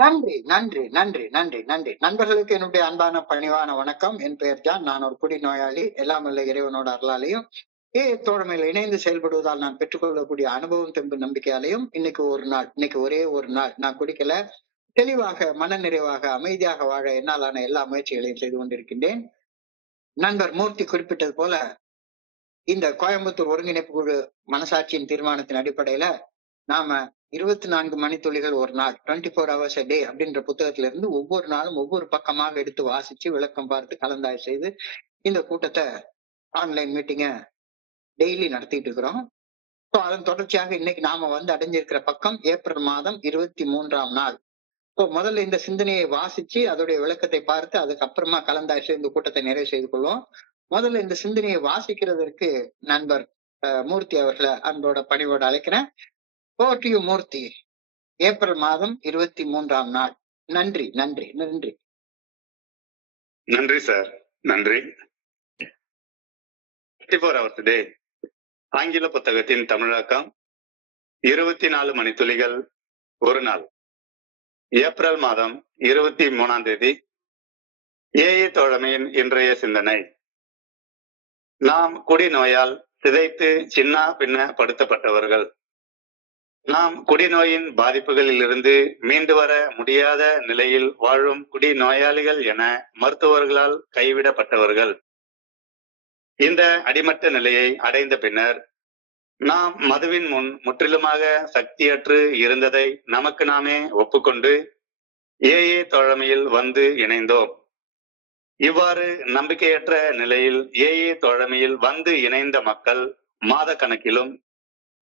நன்றி, நன்றி, நன்றி, நன்றி, நன்றி. நண்பர்களுக்கு என்னுடைய அன்பான பணிவான வணக்கம். என் பெயர் ஜான். நான் ஒரு குடிநோயாளி. எல்லாம் வல்ல இறைவனோட அருளாலையும், தோழமையில் இணைந்து செயல்படுவதால் நான் பெற்றுக்கொள்ளக்கூடிய அனுபவம், தெம்பு, நம்பிக்கையாலையும் இன்னைக்கு ஒரே ஒரு நாள் நான் குடிக்கல. தெளிவாக, மனநிறைவாக, அமைதியாக வாழ என்னாலான எல்லா முயற்சிகளையும் செய்து கொண்டிருக்கின்றேன். நண்பர் மூர்த்தி குறிப்பிட்டது போல, இந்த கோயம்புத்தூர் ஒருங்கிணைப்பு குழு மனசாட்சியின் தீர்மானத்தின் அடிப்படையில நாம 24 மணித்துளிகள் ஒரு நாள் 24 ஹவர்ஸ் a day அப்படின்ற புத்தகத்துல இருந்து ஒவ்வொரு நாளும் ஒவ்வொரு பக்கமாக எடுத்து வாசிச்சு விளக்கம் பார்த்து கலந்தாய்வு செய்து இந்த கூட்டத்தை ஆன்லைன் மீட்டிங்க டெய்லி நடத்திட்டு இருக்கிறோம். அதன் தொடர்ச்சியாக இன்னைக்கு நாம அடைஞ்சிருக்கிற பக்கம் ஏப்ரல் மாதம் 23ஆம் நாள். முதல்ல இந்த சிந்தனையை வாசிச்சு அதோடைய விளக்கத்தை பார்த்து அதுக்கப்புறமா கலந்தாய்வு செய்து இந்த கூட்டத்தை நிறைவு செய்து கொள்வோம். முதல்ல இந்த சிந்தனையை வாசிக்கிறதற்கு நண்பர் மூர்த்தி அவர்களை அன்போட பணிவோட அழைக்கிறேன். Over to you, Murthy. April மாதம் 23ஆம் நாள். நன்றி, நன்றி, நன்றி. நன்றி சார், நன்றி. 24 hours a day ஆங்கில புத்தகத்தின் தமிழாக்கம் 24 மணித்துளிகள் ஒரு நாள். ஏப்ரல் மாதம் 23ஆம் தேதி. ஏஏ தோழமையின் இன்றைய சிந்தனை. நாம் குடிநோயால் சிதைத்து சின்ன பின்ன படுத்தப்பட்டவர்கள். நாம் குடிநோயின் பாதிப்புகளில் இருந்து மீண்டு வர முடியாத நிலையில் வாழும் குடிநோயாளிகள் என மருத்துவர்களால் கைவிடப்பட்டவர்கள். இந்த அடிமட்ட நிலையை அடைந்த பின்னர் நாம் மதுவின் முன் முற்றிலுமாக சக்தியற்று இருந்ததை நமக்கு நாமே ஒப்புக்கொண்டு ஏஏ தோழமையில் வந்து இணைந்தோம். இவ்வாறு நம்பிக்கையற்ற நிலையில் ஏஏ தோழமையில் வந்து இணைந்த மக்கள் மாத கணக்கிலும்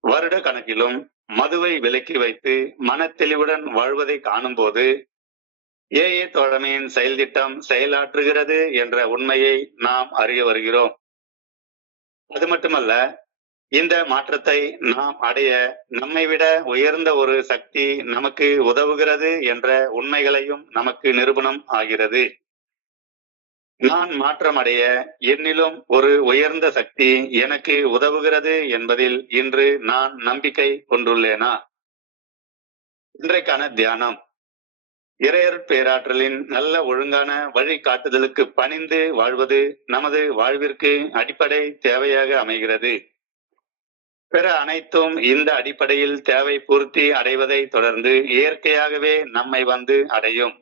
வருட கணக்கிலும் மதுவை விலக்கி வைத்து மனத்தெளிவுடன் வாழ்வதை காணும் போது ஏஏ தோழமையின் செயல் திட்டம் செயலாற்றுகிறது என்ற உண்மையை நாம் அறிய வருகிறோம். அது மட்டுமல்ல, இந்த மாற்றத்தை நாம் அடைய நம்மை விட உயர்ந்த ஒரு சக்தி நமக்கு உதவுகிறது என்ற உண்மைகளையும் நமக்கு நிரூபணம் ஆகிறது. நான் மாற்றம் அடைய என்னிலும் ஒரு உயர்ந்த சக்தி எனக்கு உதவுகிறது என்பதில் இன்று நான் நம்பிக்கை கொண்டுள்ளேனா? இன்றைக்கான தியானம். இறையருட் பேராற்றலின் நல்ல ஒழுங்கான வழிகாட்டுதலுக்கு பணிந்து வாழ்வது நமது வாழ்விற்கு அடிப்படை தேவையாக அமைகிறது. பிற அனைத்தும் இந்த அடிப்படையில் தேவை பூர்த்தி அடைவதை தொடர்ந்து இயற்கையாகவே நம்மை வந்து அடையும்.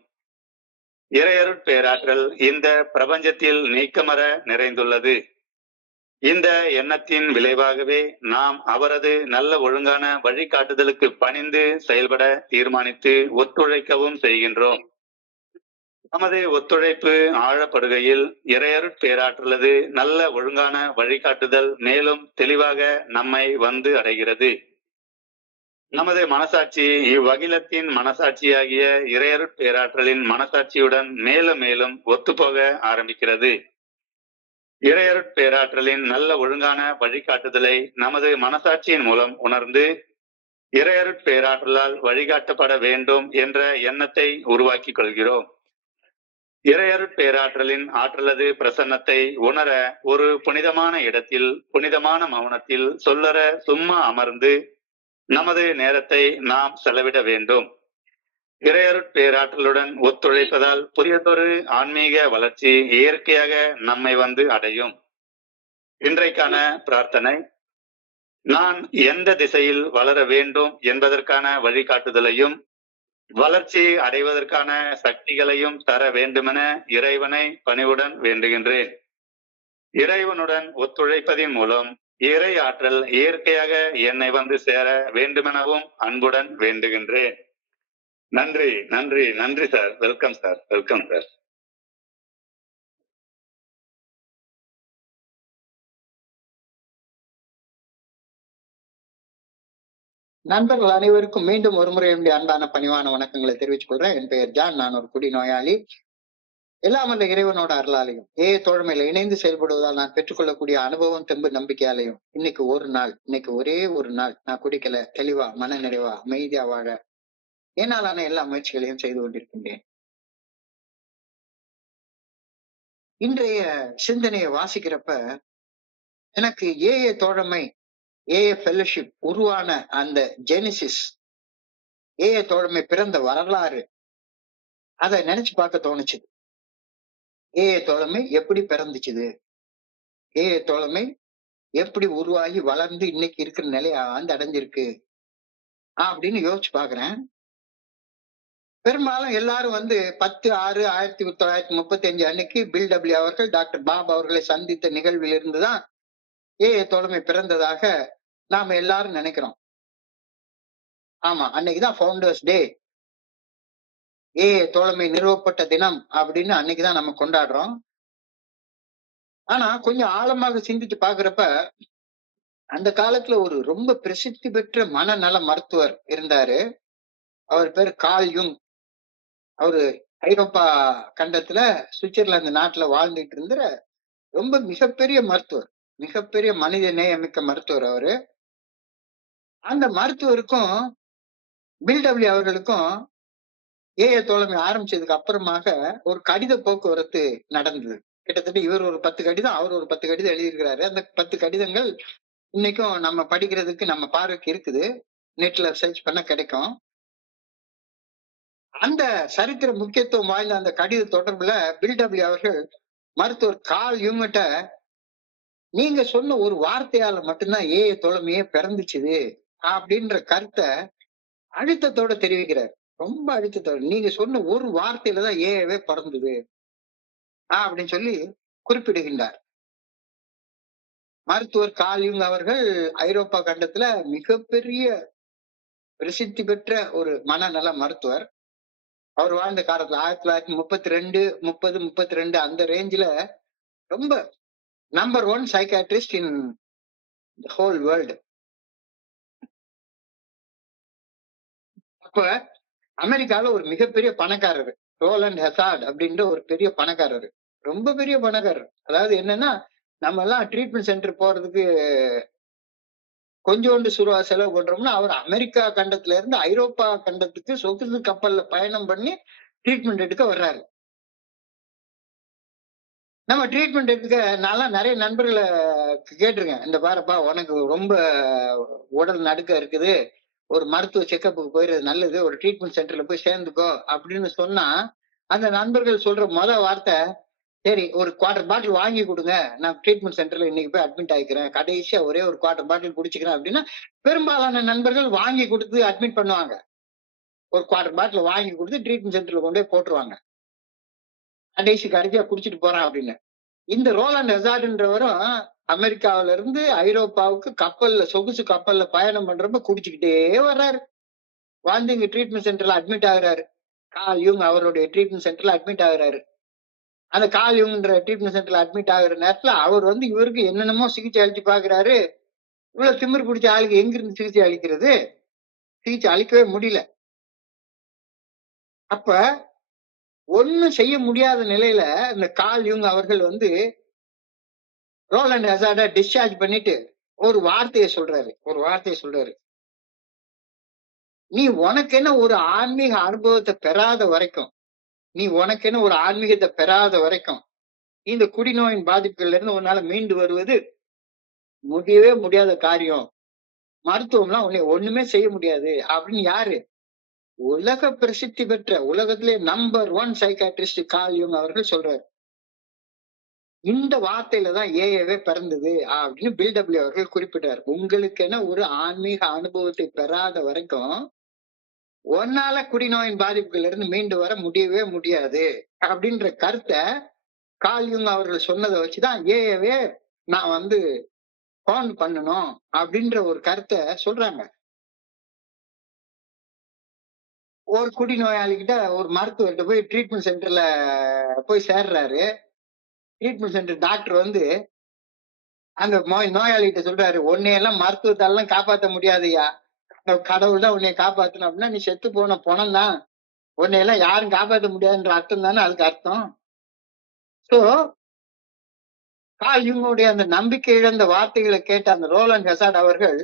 இறையருட் பேராற்றல் இந்த பிரபஞ்சத்தில் நீக்கமற நிறைந்துள்ளது. இந்த எண்ணத்தின் விளைவாகவே நாம் அவரது நல்ல ஒழுங்கான வழிகாட்டுதலுக்கு பணிந்து செயல்பட தீர்மானித்து ஒத்துழைக்கவும் செய்கின்றோம். நமது ஒத்துழைப்பு ஆழப்படுகையில் இறையருட் பேராற்றலது நல்ல ஒழுங்கான வழிகாட்டுதல் மேலும் தெளிவாக நம்மை வந்து அடைகிறது. நமது மனசாட்சி இவ்வகிலத்தின் மனசாட்சியாகிய இறையருட் பேராற்றலின் மனசாட்சியுடன் மேலும் மேலும் ஒத்துப்போக ஆரம்பிக்கிறது. இறையருட் பேராற்றலின் நல்ல ஒழுங்கான வழிகாட்டுதலை நமது மனசாட்சியின் மூலம் உணர்ந்து இறையருட் பேராற்றலால் வழிகாட்டப்பட வேண்டும் என்ற எண்ணத்தை உருவாக்கிக் கொள்கிறோம். இறையருட் பேராற்றலின் ஆற்றலது பிரசன்னத்தை உணர ஒரு புனிதமான இடத்தில் புனிதமான மௌனத்தில் சொல்லற சும்மா அமர்ந்து நமது நேரத்தை நாம் செலவிட வேண்டும். இறையருட் பேராற்றலுடன் ஒத்துழைப்பதால் புதியதொரு ஆன்மீக வளர்ச்சி இயற்கையாக நம்மை வந்து அடையும். இன்றைக்கான பிரார்த்தனை. நான் எந்த திசையில் வளர வேண்டும் என்பதற்கான வழிகாட்டுதலையும் வளர்ச்சி அடைவதற்கான சக்திகளையும் தர வேண்டுமென இறைவனை பணிவுடன் வேண்டுகின்றேன். இறைவனுடன் ஒத்துழைப்பதின் மூலம் இறை ஆற்றல் இயற்கையாக என்னை வந்து சேர வேண்டுமெனவும் அன்புடன் வேண்டுகின்றேன். நன்றி, நன்றி, நன்றி sir. Welcome sir, welcome sir. நண்பர்கள் அனைவருக்கும் மீண்டும் ஒருமுறை என்னுடைய அன்பான பணிவான வணக்கங்களை தெரிவித்துக் கொள்றேன். என் பெயர் ஜான். நான் ஒரு குடிநோயாளி. எல்லாம் வல்ல இறைவனோட அருளாலையும் தோழமையில இணைந்து செயல்படுவதால் நான் பெற்றுக்கொள்ளக்கூடிய அனுபவம், தெம்பு, நம்பிக்கையாலையும் இன்னைக்கு ஒரே ஒரு நாள் நான் குடிக்கல. தெளிவா, மன நிறைவா, அமைதியா வாழ என்னாலான எல்லா முயற்சிகளையும் செய்து கொண்டிருக்கின்றேன். இன்றைய சிந்தனையை வாசிக்கிறப்ப எனக்கு தோழமை, ஃபெல்லோஷிப் உருவான அந்த ஜெனிசிஸ், தோழமை பிறந்த வரலாறு அதை நினைச்சு பார்க்க தோணுச்சு. ஏஐ தோழமை எப்படி பிறந்துச்சுது, ஏஐ தோழமை எப்படி உருவாகி வளர்ந்து இன்னைக்கு இருக்கிற நிலையை வந்து அடைஞ்சிருக்கு அப்படின்னு யோசிச்சு பாக்குறேன். பெரும்பாலும் எல்லாரும் வந்து 10/6/1935 அன்னைக்கு பில் டபிள்யூ அவர்கள் டாக்டர் பாப் அவர்களை சந்தித்த நிகழ்வில் இருந்துதான் ஏஐ தோழமை பிறந்ததாக நாம எல்லாரும் நினைக்கிறோம். ஆமா, அன்னைக்குதான் ஃபவுண்டர்ஸ் டே, ஏஐ தோழமை நிறுவப்பட்ட தினம் அப்படின்னு அன்னைக்குதான் நம்ம கொண்டாடுறோம். ஆனா கொஞ்சம் ஆழமாக சிந்திச்சு பாக்குறப்ப அந்த காலத்துல ஒரு ரொம்ப பிரசித்தி பெற்ற மனநல மருத்துவர் இருந்தாரு. அவர் பேர் கார்ல் யுங். அவரு ஐரோப்பா கண்டத்துல சுவிட்சர்லாந்து நாட்டுல வாழ்ந்துட்டு இருந்த ரொம்ப மிகப்பெரிய மருத்துவர், மிகப்பெரிய மனித நேயமிக்க மருத்துவர் அவரு. அந்த மருத்துவருக்கும் பில் டபிள்யூ அவர்களுக்கும் ஏஐ தோழமை ஆரம்பிச்சதுக்கு அப்புறமாக ஒரு கடித போக்குவரத்து நடந்தது. கிட்டத்தட்ட இவர் ஒரு 10 கடிதம், அவர் ஒரு 10 கடிதம் எழுதியிருக்கிறாரு. அந்த 10 கடிதங்கள் இன்னைக்கும் நம்ம படிக்கிறதுக்கு நம்ம பார்வைக்கு இருக்குது. நெட்ல சர்ச் பண்ண கிடைக்கும். அந்த சரித்திர முக்கியத்துவம் வாய்ந்த அந்த கடித தொடர்புல பில் டபிள்யூ அவர்கள் மருத்துவர் கார்ல் யூங்கிட்ட, நீங்க சொன்ன ஒரு வார்த்தையால மட்டும்தான் ஏஐ தோழமையே பிறந்துச்சுது அப்படின்ற கருத்தை அழுத்தத்தோட தெரிவிக்கிறார். ரொம்ப அழுத்தத்தோட, நீங்க சொன்ன ஒரு வார்த்தையில தான் ஏஐவே பிறந்தது அப்படின்னு சொல்லி குறிப்பிடுகின்றார். மருத்துவர் கார்ல் யூங் அவர்கள் ஐரோப்பா கண்டத்துல மிகப்பெரிய பிரசித்தி பெற்ற ஒரு மனநல மருத்துவர். அவர் வாழ்ந்த காலத்துல 1932, 30, 32 அந்த ரேஞ்சில ரொம்ப நம்பர் 1 சைக்காட்ரிஸ்ட் இன் ஹோல் வேர்ல்டு. அப்ப அமெரிக்கால ஒரு மிகப்பெரிய பணக்காரர் ரோலண்ட் ஹெசார்ட் அப்படின்ற ஒரு பெரிய பணக்காரர், ரொம்ப பெரிய பணக்காரர். அதாவது என்னன்னா, நம்ம எல்லாம் ட்ரீட்மெண்ட் சென்டர் போறதுக்கு கொஞ்சோண்டு சுருவா செலவு பண்றோம்னா, அவர் அமெரிக்கா கண்டத்துல இருந்து ஐரோப்பா கண்டத்துக்கு சொகுசு கப்பல்ல பயணம் பண்ணி ட்ரீட்மெண்ட் எடுக்க வர்றாரு. நம்ம ட்ரீட்மெண்ட் எடுக்க நான் நிறைய நண்பர்களை கேட்டிருக்கேன். இந்த பாருப்பா, உனக்கு ரொம்ப உடல் நடுக்க இருக்குது, ஒரு மருத்துவ செக்கப்புக்கு போயிடுறது நல்லது, ஒரு ட்ரீட்மெண்ட் சென்டர்ல போய் சேர்ந்துக்கோ அப்படின்னு சொன்னா, அந்த நண்பர்கள் சொல்ற வார்த்தை, சரி ஒரு 1/4 பாட்டில் வாங்கி கொடுங்க, நான் ட்ரீட்மெண்ட் சென்டர்ல இன்னைக்கு போய் அட்மிட் ஆகிக்கிறேன், கடைசியா ஒரே ஒரு 1/4 பாட்டில் குடிச்சுக்கிறேன் அப்படின்னா பெரும்பாலான நண்பர்கள் வாங்கி கொடுத்து அட்மிட் பண்ணுவாங்க. ஒரு 1/4 பாட்டில் வாங்கி கொடுத்து ட்ரீட்மெண்ட் சென்டர்ல கொண்டு போய் போட்டுருவாங்க, கடைசியா குடிச்சிட்டு போறான் அப்படின்னு. இந்த ரோலண்ட் ஹெசார்ட்ன்றவரும் அமெரிக்காவில இருந்து ஐரோப்பாவுக்கு கப்பல்ல, சொகுசு கப்பல்ல பயணம் பண்றப்ப குடிச்சுக்கிட்டே வர்றாரு. வந்து இங்க ட்ரீட்மெண்ட் சென்டர்ல அட்மிட் ஆகுறாரு. கார்ல் யூங் அவருடைய ட்ரீட்மெண்ட் சென்டர்ல அட்மிட் ஆகுறாரு. அந்த கார்ல் யூங்ன்ற ட்ரீட்மெண்ட் சென்டர்ல அட்மிட் ஆகுற நேரத்துல அவர் வந்து இவருக்கு என்னென்னமோ சிகிச்சை அளிச்சு பாக்குறாரு. இவ்வளவு திமிர் பிடிச்ச ஆளுக்கு எங்க இருந்து சிகிச்சை அளிக்கிறது? சிகிச்சை அளிக்கவே முடியல. அப்ப ஒண்ணும் செய்ய முடியாத நிலையில இந்த கார்ல் யூங் அவர்கள் வந்து ரோலண்ட் ஹெசார்ட டிஸ்சார்ஜ் பண்ணிட்டு ஒரு வார்த்தையை சொல்றாரு. நீ உனக்கென்ன ஒரு ஆன்மீக அனுபவத்தை பெறாத வரைக்கும், இந்த குடிநோயின் பாதிப்புகள்ல இருந்து உன்னால மீண்டு வருவது முடியவே முடியாத காரியம். மருத்துவம்லாம் உன்னை ஒண்ணுமே செய்ய முடியாது அப்படின்னு யாரு? உலக பிரசித்தி பெற்ற, உலகத்திலே நம்பர் 1 சைக்காட்ரிஸ்ட் கார்ல் யூங் அவர்கள் சொல்றாரு. இந்த வார்த்தையில தான் ஏஐவே பிறந்தது அப்படின்னு பில் டபிள்யூ அவர்கள் குறிப்பிட்டார். உங்களுக்கென ஒரு ஆன்மீக அனுபவத்தை பெறாத வரைக்கும் ஒன்னால குடிநோயின் பாதிப்புகள்ல இருந்து மீண்டு வர முடியவே முடியாது அப்படின்ற கருத்தை கார்ல் யூங் அவர்கள் சொன்னதை வச்சுதான் ஏஐவே நான் வந்து ஃபவுண்ட் பண்ணணும் அப்படின்ற ஒரு கருத்தை சொல்றாங்க. ஒரு குடிநோயாளி கிட்ட ஒரு மருத்துவர்கிட்ட போய் ட்ரீட்மெண்ட் சென்டர்ல போய் சேர்றாரு. ட்ரீட்மெண்ட் சென்டர் டாக்டர் வந்து அந்த நோயாளிகிட்ட சொல்றாரு, உன்னையெல்லாம் மருத்துவத்தாலாம் காப்பாற்ற முடியாதுயா, கடவுள் தான் உன்னை காப்பாத்தணும் அப்படின்னா நீ செத்து போன பணம் தான், உன்னையெல்லாம் யாரும் காப்பாற்ற முடியாதுன்ற அர்த்தம் தானே அதுக்கு அர்த்தம். சோ கார்ல் யூங்குடைய அந்த நம்பிக்கை இழந்த வார்த்தைகளை கேட்ட அந்த ரோலண்ட் ஹெசார்ட் அவர்கள்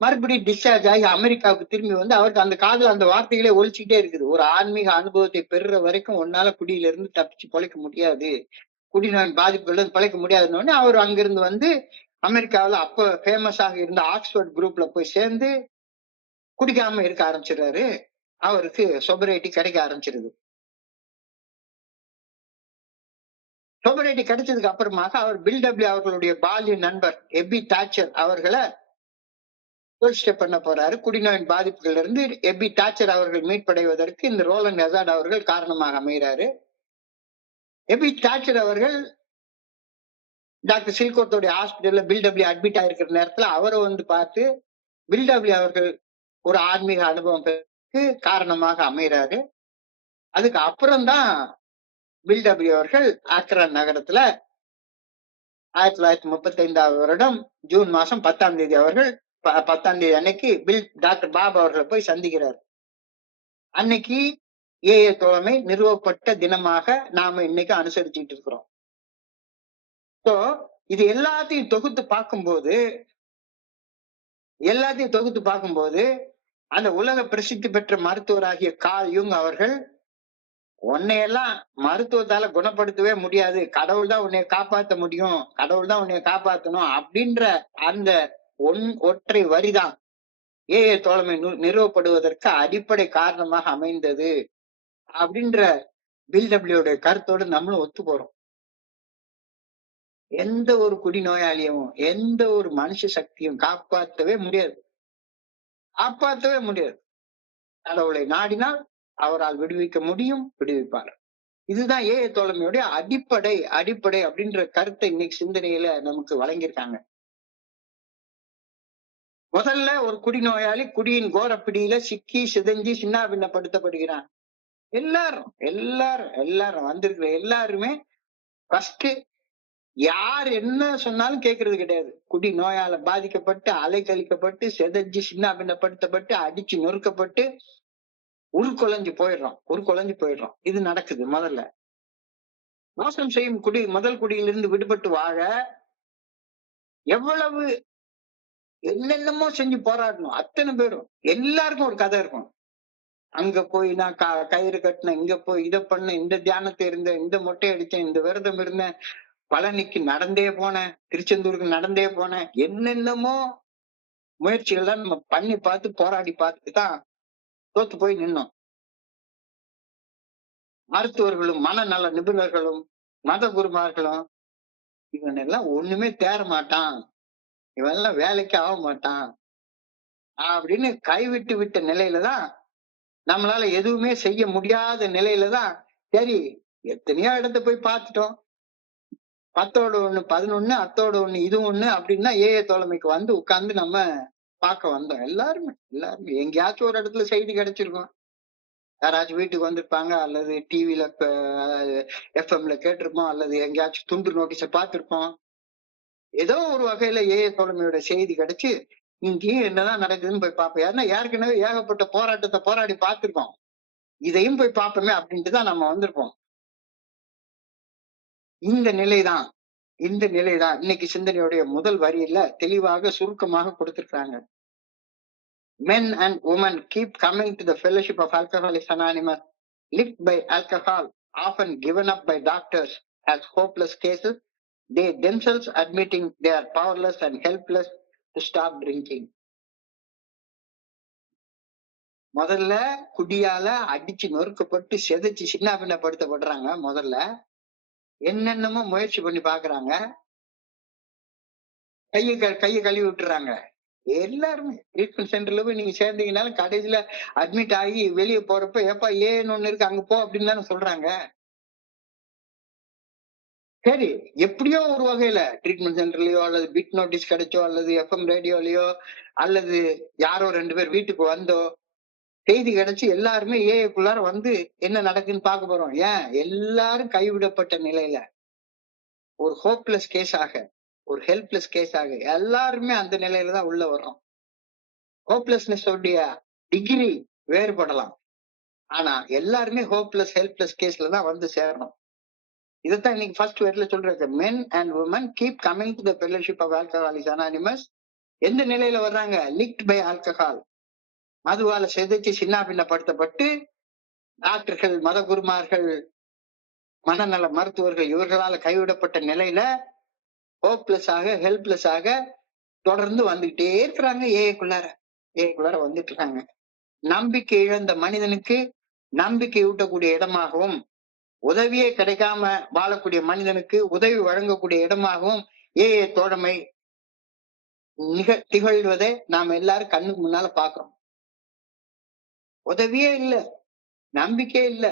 மறுபடியும் டிஸ்சார்ஜ் ஆகி அமெரிக்காவுக்கு திரும்பி வந்து அவருக்கு அந்த காதுல அந்த வார்த்தைகளே ஒழிச்சுக்கிட்டே இருக்குது. ஒரு ஆன்மீக அனுபவத்தை பெறுற வரைக்கும் உன்னால குடியில இருந்து தப்பிச்சு பொழைக்க முடியாது, குடிநோயின் பாதிப்புல இருந்து பிழைக்க முடியாதுன்னு அவர் அங்கிருந்து வந்து அமெரிக்காவில அப்ப ஃபேமஸாக இருந்த ஆக்ஸ்போர்ட் குரூப்ல போய் சேர்ந்து குடிக்காம இருக்க ஆரம்பிச்சிடுறாரு. அவருக்கு சொபரேட்டி கிடைக்க ஆரம்பிச்சிருது. சோபரேட்டி கிடைச்சதுக்கு அப்புறமாக அவர் பில் டபிள்யூ அவர்களுடைய பால்ய நண்பர் எபி டாச்சர் அவர்களை ஸ்டெப் பண்ண போறாரு. குடிநோயின் பாதிப்புகள் இருந்து எபி டாச்சர் அவர்கள் மீட்படைவதற்கு இந்த ரோலண்ட் ஹசார்ட் அவர்கள் காரணமாக அமைகிறாரு. எபி டாச்சர் அவர்கள் டாக்டர் சில்கோர்ட்டோடைய ஹாஸ்பிட்டல்ல பில் டபிள்யூ அட்மிட் ஆயிருக்கிற நேரத்துல அவரை வந்து பார்த்து பில் டபிள்யூ அவர்கள் ஒரு ஆன்மீக அனுபவம் காரணமாக அமைகிறாரு. அதுக்கு அப்புறம்தான் பில் டபிள்யூ அவர்கள் ஆக்ரான் நகரத்துல 1935 வருடம் ஜூன் மாசம் 10ஆம் தேதி அவர்கள் 10ஆம் தேதி அன்னைக்கு டாக்டர் பாப் அவர்களை போய் சந்திக்கிறார். அன்னைக்கு ஏஏ தோழமை நிறுவப்பட்ட தினமாக நாம இன்னைக்கு அனுசரிச்சுட்டு இருக்கிறோம். சோ இது எல்லாத்தையும் தொகுத்து பார்க்கும்போது அந்த உலக பிரசித்தி பெற்ற மருத்துவராகிய கார்ல் யூங் அவர்கள் உன்னையெல்லாம் மருத்துவத்தால குணப்படுத்தவே முடியாது, கடவுள் தான் உன்னைய காப்பாற்ற முடியும், கடவுள் தான் உன்னைய காப்பாற்றணும் அப்படின்ற அந்த ஒற்றை வரிதான் ஏஏ தோழமை நிறுவப்படுவதற்கு அடிப்படை காரணமாக அமைந்தது அப்படின்ற பில் டபிள்யூடைய கருத்தோடு நம்மளும் ஒத்து போறோம். எந்த ஒரு குடிநோயாளியும் எந்த ஒரு மனுஷ சக்தியும் காப்பாற்றவே முடியாது. கடவுளை நாடினால் அவரால் விடுவிக்க முடியும், விடுவிப்பார். இதுதான் ஏஏ தோழமையுடைய அடிப்படை அப்படின்ற கருத்தை இன்னைக்கு சிந்தனையில நமக்கு வழங்கியிருக்காங்க. முதல்ல ஒரு குடிநோயாளி குடியின் கோரப்பிடியில சிக்கி சிதைஞ்சி சின்னாபின்னப்படுத்தப்படுகிறான். எல்லாரும் வந்திருக்கிற எல்லாருமே ஃபர்ஸ்ட் யார் என்ன சொன்னாலும் கேட்கறது கிடையாது. குடி நோயால பாதிக்கப்பட்டு அலைக்கழிக்கப்பட்டு செதஞ்சு சின்னாபின்னப்படுத்தப்பட்டு அடிச்சு நொறுக்கப்பட்டு உருக்குலைஞ்சு போயிடுறோம். இது நடக்குது. முதல்ல மோசம் செய்யும் முதல் குடியிலிருந்து விடுபட்டு வாழ எவ்வளவு என்னென்னமோ செஞ்சு போராடணும். அத்தனை பேரும் எல்லாருக்கும் ஒரு கதை இருக்கும். அங்க போய் நான் கயிறு கட்டினேன், இங்க போய் இதை பண்ணேன், இந்த தியானத்தை இருந்தேன், இந்த மொட்டை அடிச்சேன், இந்த விரதம் இருந்தேன், பழனிக்கு நடந்தே போனேன், திருச்செந்தூருக்கு நடந்தே போனேன், என்னென்னமோ முயற்சிகள்லாம் நம்ம பண்ணி பார்த்து போராடி பார்த்துட்டு தான் தோத்து போய் நின்னோம். மருத்துவர்களும் மனநல நிபுணர்களும் மத குருமார்களும் இவன் எல்லாம் ஒண்ணுமே தேர மாட்டான், இவன் எல்லாம் வேலைக்கு ஆக மாட்டான் அப்படின்னு கைவிட்டு விட்ட நிலையிலதான், நம்மளால எதுவுமே செய்ய முடியாத நிலையிலதான், சரி எத்தனையோ இடத்த போய் பார்த்துட்டோம், 10ஓட 1 11 அத்தோட 1 இது 1 அப்படின்னா ஏஏ தோழமைக்கு வந்து உட்கார்ந்து நம்ம பார்க்க வந்தோம். எல்லாருமே எங்கேயாச்சும் ஒரு இடத்துல செய்தி கிடைச்சிருக்கோம், யாராச்சும் வீட்டுக்கு வந்திருப்பாங்க, அல்லது டிவில எஃப்எம்ல கேட்டிருப்போம், அல்லது எங்கேயாச்சும் துண்டு நோட்டீஸ பார்த்திருப்போம். ஏதோ ஒரு வகையில ஏஏ தோழமையோட செய்தி கிடைச்சு இங்கேயும் என்னதான் நடக்குதுன்னு போய் பார்ப்போம். ஏன்னா ஏற்கனவே ஏகப்பட்ட போராட்டத்தை போராடி பார்த்திருக்கோம், இதையும் போய் பார்ப்போமே அப்படின்ட்டு தான் நம்ம வந்திருப்போம். இந்த நிலைதான் இன்னைக்கு சிந்தனையுடைய முதல் வரியில தெளிவாக சுருக்கமாக கொடுத்திருக்காங்க. Men and women keep coming to the fellowship of Alcoholics Anonymous, licked by alcohol, often given up by doctors as hopeless cases, they themselves admitting they are powerless and helpless to stop drinking. முதல்ல குடியால அடிச்சு நொறுக்கப்பட்டு செதைச்சு சின்னாபின்னப்படுத்தப்படுறாங்க. முதல்ல என்னென்னமோ முயற்சி பண்ணி பாக்குறாங்க, கையை கழுவி விட்டுறாங்க. எல்லாருமே ட்ரீட்மெண்ட் சென்டர்ல போய் நீங்க சேர்ந்தீங்கன்னாலும் கடைசியில அட்மிட் ஆகி வெளியே போறப்ப ஏப்பா ஏன்னு ஒண்ணு இருக்கு அங்க போ அப்படின்னு தானே சொல்றாங்க. சரி, எப்படியோ ஒரு வகையில ட்ரீட்மெண்ட் சென்டர்லயோ அல்லது பிட் நோட்டீஸ் கிடைச்சோ அல்லது எஃப்எம் ரேடியோலயோ அல்லது யாரோ 2 பேர் வீட்டுக்கு வந்தோ செய்தி கிடைச்சு எல்லாருமே ஏக்குள்ளார வந்து என்ன நடக்குன்னு பார்க்க போறோம். ஏன் எல்லாரும் கைவிடப்பட்ட நிலையில ஒரு ஹோப்லெஸ் கேஸாக, ஒரு ஹெல்ப்லெஸ் கேஸாக எல்லாருமே அந்த நிலையில தான் உள்ள வர்றோம். ஹோப்லெஸ்னஸ் உடைய டிகிரி வேறுபடலாம், ஆனா எல்லாருமே ஹோப்லெஸ் ஹெல்ப்லெஸ் கேஸ்ல தான் வந்து சேரணும். இதைத்தான் இன்னைக்கு ஃபர்ஸ்ட் வேர்ட்ல சொல்றாங்க. men and women keep coming to the fellowship of Alcoholics Anonymous. எந்த நிலையில வர்றாங்க? licked by alcohol, மதுவால செதைச்சு சின்னாபின்னப்படுத்தப்பட்டு டாக்டர்கள், மத குருமார்கள், மனநல மருத்துவர்கள் இவர்களால கைவிடப்பட்ட நிலையில ஹோப்லெஸ் ஆக ஹெல்ப்லெஸ் ஆக தொடர்ந்து வந்துகிட்டே இருக்கிறாங்க. ஏக்குள்ளார வந்துட்டு இருக்காங்க. நம்பிக்கை இழந்த மனிதனுக்கு நம்பிக்கை ஊட்டக்கூடிய இடமாகவும், உதவியே கிடைக்காம வாழக்கூடிய மனிதனுக்கு உதவி வழங்கக்கூடிய இடமாகவும் ஏஏ தோழமை திகழ்வதை நாம எல்லாரும் கண்ணுக்கு முன்னால பாக்குறோம். உதவியே இல்ல, நம்பிக்கையே இல்ல,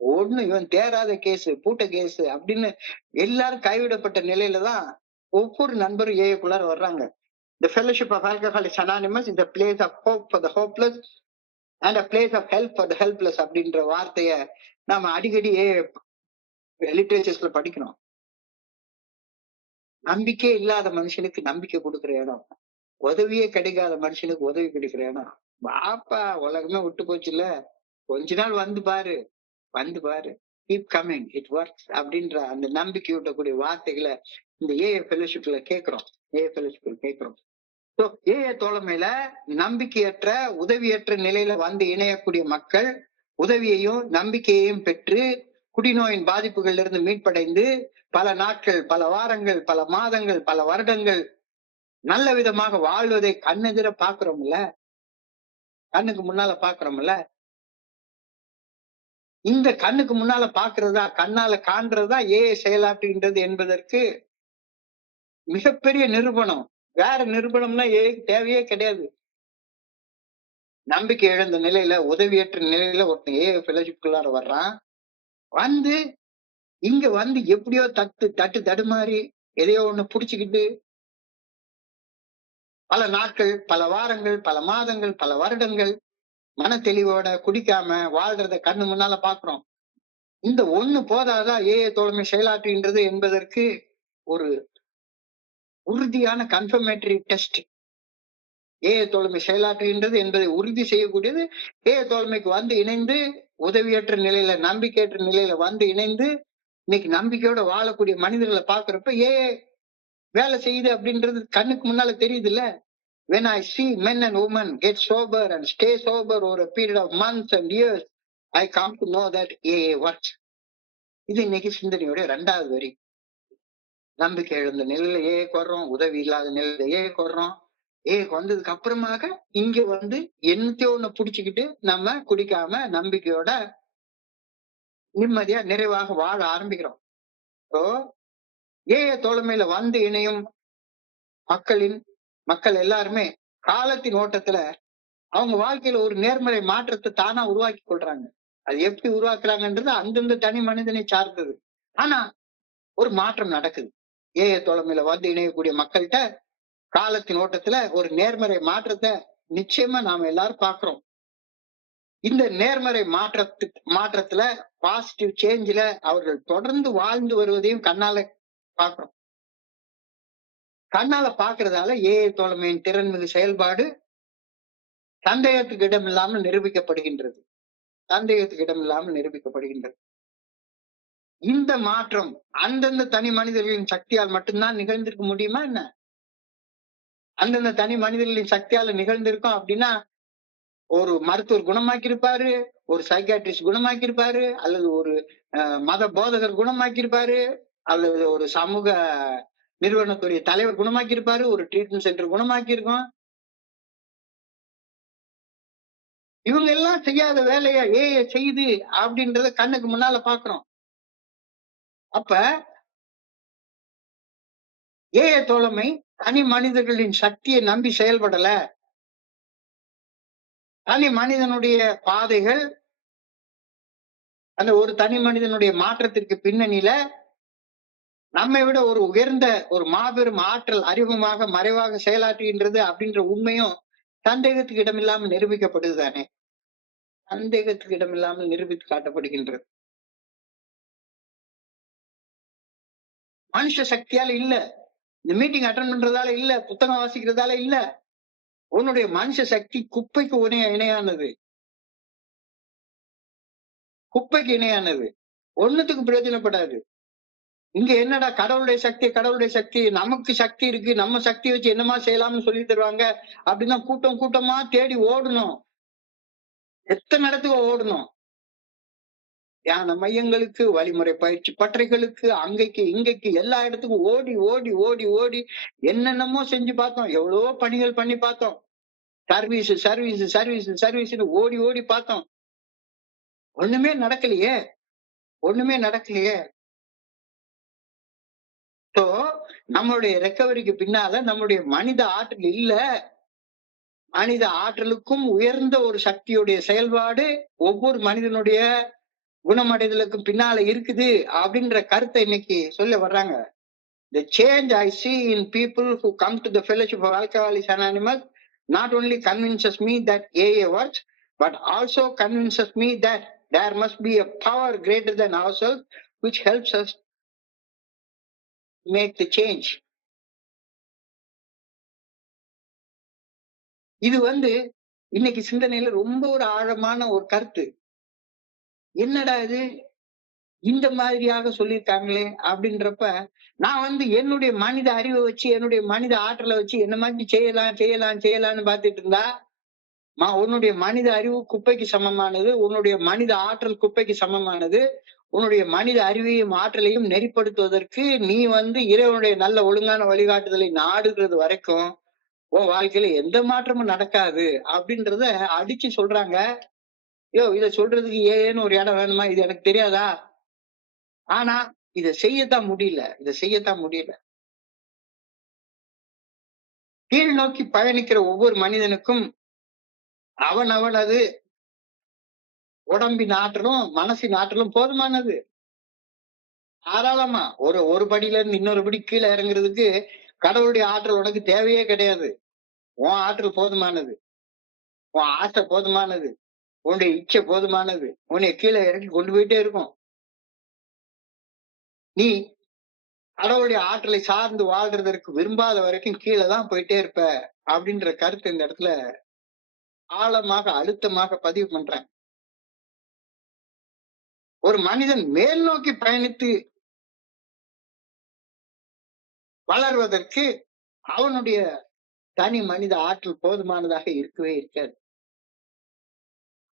ஒண்ணு இவன் தேராத கேஸ், பூட்ட கேஸ் அப்படின்னு எல்லாரும் கைவிடப்பட்ட நிலையில தான் ஒவ்வொரு நண்பரும் ஏஏக்குள்ளார வர்றாங்க. The Fellowship of Alcoholics Anonymous is a place of hope for the hopeless and a place of help for the helpless அப்படின்ற வார்த்தைய நாம அடிக்கடி லிட்ரேச்சர்ஸ்ல படிக்கணும். நம்பிக்கை இல்லாத மனுஷனுக்கு நம்பிக்கை கொடுக்கிற இடம், உதவியே கிடைக்காத மனுஷனுக்கு உதவி கிடைக்கிற இடம். வாப்பா உலகமே விட்டு போச்சு இல்ல, கொஞ்ச நாள் வந்து பாரு, கீப் கமிங், இட் ஒர்க்ஸ் அப்படின்ற அந்த நம்பிக்கை ஊட்டக்கூடிய வார்த்தைகளை இந்த ஏஏ ஃபெலோஷிப்ல கேட்கிறோம். ஏஏ தோழமையில நம்பிக்கையற்ற உதவியற்ற நிலையில வந்து இணையக்கூடிய மக்கள் உதவியையும் நம்பிக்கையையும் பெற்று குடிநோயின் பாதிப்புகள்ல இருந்து மீட்படைந்து பல நாட்கள், பல வாரங்கள், பல மாதங்கள், பல வருடங்கள் நல்ல விதமாக வாழ்வதை கண்ணெதிர பாக்குறோம்ல, கண்ணுக்கு முன்னால பாக்குறோம்ல. இந்த கண்ணுக்கு முன்னால பாக்குறதா, கண்ணால காண்றதா ஏஏ செயலாற்றுகின்றது என்பதற்கு மிகப்பெரிய நிரூபணம். வேற நிரூபணம்னா ஏஐக்கு தேவையே கிடையாது. நம்பிக்கை இழந்த நிலையில, உதவியற்ற நிலையில ஒருத்தன் ஏஐ ஃபெலோஷிப்குள்ளார வர்றான். வந்து இங்க வந்து எப்படியோ தட்டு தடுமாறி எதையோ ஒண்ணு புடிச்சுக்கிட்டு பல நாட்கள், பல வாரங்கள், பல மாதங்கள், பல வருடங்கள் மன தெளிவோட குடிக்காம வாழ்றத கண்ணு முன்னால பாக்குறோம். இந்த ஒண்ணு போதாதான் ஏஏ தோழமை செயலாற்றுகின்றது என்பதற்கு ஒரு உறுதியான கன்ஃபர்மேட்டரி டெஸ்ட். ஏஏ தோழமை செயலாற்றுகின்றது என்பதை உறுதி செய்யக்கூடியது ஏஏ தோழமைக்கு வந்து இணைந்து உதவியற்ற நிலையில, நம்பிக்கையற்ற நிலையில வந்து இணைந்து இன்னைக்கு நம்பிக்கையோட வாழக்கூடிய மனிதர்களை பாக்குறப்ப ஏஏ வேலை செய்யுது அப்படின்றது கண்ணுக்கு முன்னால தெரியுது இல்ல. When I see men and women get sober and stay sober over a period of months and years, I come to know that AA works. இது இன்னைக்கு சிந்தனையோட 2வது வரி. நம்பிக்கை இழந்த நிலையில ஏஏக்கு வர்றோம், உதவி இல்லாத நிலையில ஏஏக்கு வர்றோம். ஏஏக்கு வந்ததுக்கு அப்புறமாக இங்க வந்து என்னத்தையோ ஒண்ணு புடிச்சுக்கிட்டு நம்ம குடிக்காம நம்பிக்கையோட நிம்மதியா நிறைவாக வாழ ஆரம்பிக்கிறோம். இப்போ ஏஏ தோழமையில வந்து இணையும் மக்கள் எல்லாருமே காலத்தின் ஓட்டத்துல அவங்க வாழ்க்கையில ஒரு நேர்மறை மாற்றத்தை தானா உருவாக்கி கொள்றாங்க. அது எப்படி உருவாக்குறாங்கன்றது அந்தந்த தனி மனிதனை சார்ந்தது. ஆனா ஒரு மாற்றம் நடக்குது. ஏஏ தோழமையில வந்து இணையக்கூடிய மக்கள்கிட்ட காலத்தின் ஓட்டத்துல ஒரு நேர்மறை மாற்றத்தை நிச்சயமா நாம எல்லாரும் பாக்குறோம். இந்த நேர்மறை மாற்றத்துல பாசிட்டிவ் சேஞ்சில அவர்கள் தொடர்ந்து வாழ்ந்து வருவதையும் கண்ணால பாக்குறோம். கண்ணால பாக்குறதால ஏஏ தோழமையின் திறன்மிகு செயல்பாடு சந்தேகத்துக்கு இடம் இல்லாமல் நிரூபிக்கப்படுகின்றது. இந்த மாற்றம் அந்தந்த தனி மனிதர்களின் சக்தியால் மட்டும்தான் நிகழ்ந்திருக்க முடியுமா என்ன? அந்தந்த தனி மனிதர்களின் சக்தியால நிகழ்ந்திருக்கும் அப்படின்னா ஒரு மருத்துவர் குணமாக்கியிருப்பாரு, ஒரு சைக்காட்ரிஸ்ட் குணமாக்கியிருப்பாரு, அல்லது ஒரு மத போதகர் குணமாக்கியிருப்பாரு, அல்லது ஒரு சமூக நிறுவனத்துடைய தலைவர் குணமாக்கியிருப்பாரு, ஒரு ட்ரீட்மெண்ட் சென்டர் குணமாக்கியிருக்கோம். இவங்க எல்லாம் செய்யாத வேலைய ஏஐ செய்யுது அப்படின்றத கண்ணுக்கு முன்னால பாக்குறோம். அப்ப ஏஐ தோழமை தனி மனிதர்களின் சக்தியை நம்பி செயல்படல. தனி மனிதனுடைய பாதைகள், அந்த ஒரு தனி மனிதனுடைய மாற்றத்திற்கு பின்னணியில நம்மை விட ஒரு உயர்ந்த ஒரு மாபெரும் ஆற்றல் அறிமுகமாக மறைவாக செயலாற்றுகின்றது அப்படின்ற உண்மையும் சந்தேகத்துக்கு இடமில்லாமல் நிரூபிக்கப்படுது தானே. சந்தேகத்துக்கு இடமில்லாமல் நிரூபித்து காட்டப்படுகின்றது. மனுஷ சக்தியால இல்ல, இந்த மீட்டிங் அட்டன் பண்றதால இல்ல, புத்தகம் வாசிக்கிறதால இல்ல. உன்னுடைய மனுஷ சக்தி குப்பைக்கு இணையானது, ஒண்ணுத்துக்கு பிரயோஜனப்படாது. இங்க என்னடா கடவுளுடைய சக்தி, நமக்கு சக்தி இருக்கு, நம்ம சக்தி வச்சு என்னமா செய்யலாம்னு சொல்லி தருவாங்க அப்படின்னா கூட்டமா தேடி ஓடணும். எத்தனை இடத்துக்கு ஓடணும்? தியான மையங்களுக்கு, வழிமுறை பயிற்சி பட்டறைகளுக்கு, அங்கைக்கு இங்கைக்கு எல்லா இடத்துக்கும் ஓடி ஓடி ஓடி ஓடி என்னென்னமோ செஞ்சு பார்த்தோம். எவ்வளவோ பணிகள் பண்ணி பார்த்தோம். சர்வீஸ் ஓடி ஓடி பார்த்தோம். ஒண்ணுமே நடக்கலையே. ஒண்ணுமே நடக்கலையே. சோ நம்மளுடைய ரெக்கவரிக்கு பின்னால நம்மளுடைய மனித ஆற்றல் இல்ல. மனித ஆற்றலுக்கும் உயர்ந்த ஒரு சக்தியுடைய செயல்பாடு ஒவ்வொரு மனிதனுடைய குணமடைதலுக்கும் பின்னால இருக்குது அப்படின்ற கருத்தை இன்னைக்கு சொல்ல வர்றாங்க. The change I see in people who come to the Fellowship of Alcoholics Anonymous not only convinces me that AA works, but also convinces me that there must be a power greater than ourselves which helps us make the change. இது இன்னைக்கு சிந்தனையில ரொம்ப ஒரு ஆழமான ஒரு கருத்து. என்னடா இது இந்த மாதிரியாக சொல்லியிருக்காங்களே அப்படின்றப்ப நான் என்னுடைய மனித அறிவை வச்சு என்னுடைய மனித ஆற்றலை வச்சு என்ன மாதிரி செய்யலாம்னு பார்த்துட்டு இருந்தா உன்னுடைய மனித அறிவு குப்பைக்கு சமமானது, உன்னுடைய மனித ஆற்றல் குப்பைக்கு சமமானது. உன்னுடைய மனித அறிவையும் ஆற்றலையும் நெறிப்படுத்துவதற்கு நீ இறைவனுடைய நல்ல ஒழுங்கான வழிகாட்டுதலை நாடுகிறது வரைக்கும் உன் வாழ்க்கையில எந்த மாற்றமும் நடக்காது அப்படின்றத அடிச்சு சொல்றாங்க. இத சொல்றதுக்கு ஏன்னு ஒரு இடம் வேணுமா? இது எனக்கு தெரியாதா? ஆனா இத செய்யத்தான் முடியல. கீழ் நோக்கி பயணிக்கிற ஒவ்வொரு மனிதனுக்கும் அவனது உடம்பின் ஆற்றலும் மனசின் ஆற்றலும் போதுமானது. தாராளமா ஒரு படியில இருந்து இன்னொரு படி கீழே இறங்குறதுக்கு கடவுளுடைய ஆற்றல் உனக்கு தேவையே கிடையாது. உன் ஆற்றல் போதுமானது, உன் ஆசை போதுமானது, உன்னுடைய இச்சை போதுமானது. உன்னை கீழே இறக்கி கொண்டு போயிட்டே இருக்கும். நீ கடவுளுடைய ஆற்றலை சார்ந்து வாழ்றதற்கு விரும்பாத வரைக்கும் கீழே தான் போயிட்டே இருப்ப அப்படின்ற கருத்து இந்த இடத்துல ஆழமாக அழுத்தமாக பதிவு பண்றேன். ஒரு மனிதன் மேல் நோக்கி பயணித்து வளர்வதற்கு அவனுடைய தனி மனித ஆற்றல் போதுமானதாக இருக்கவே இருக்காது.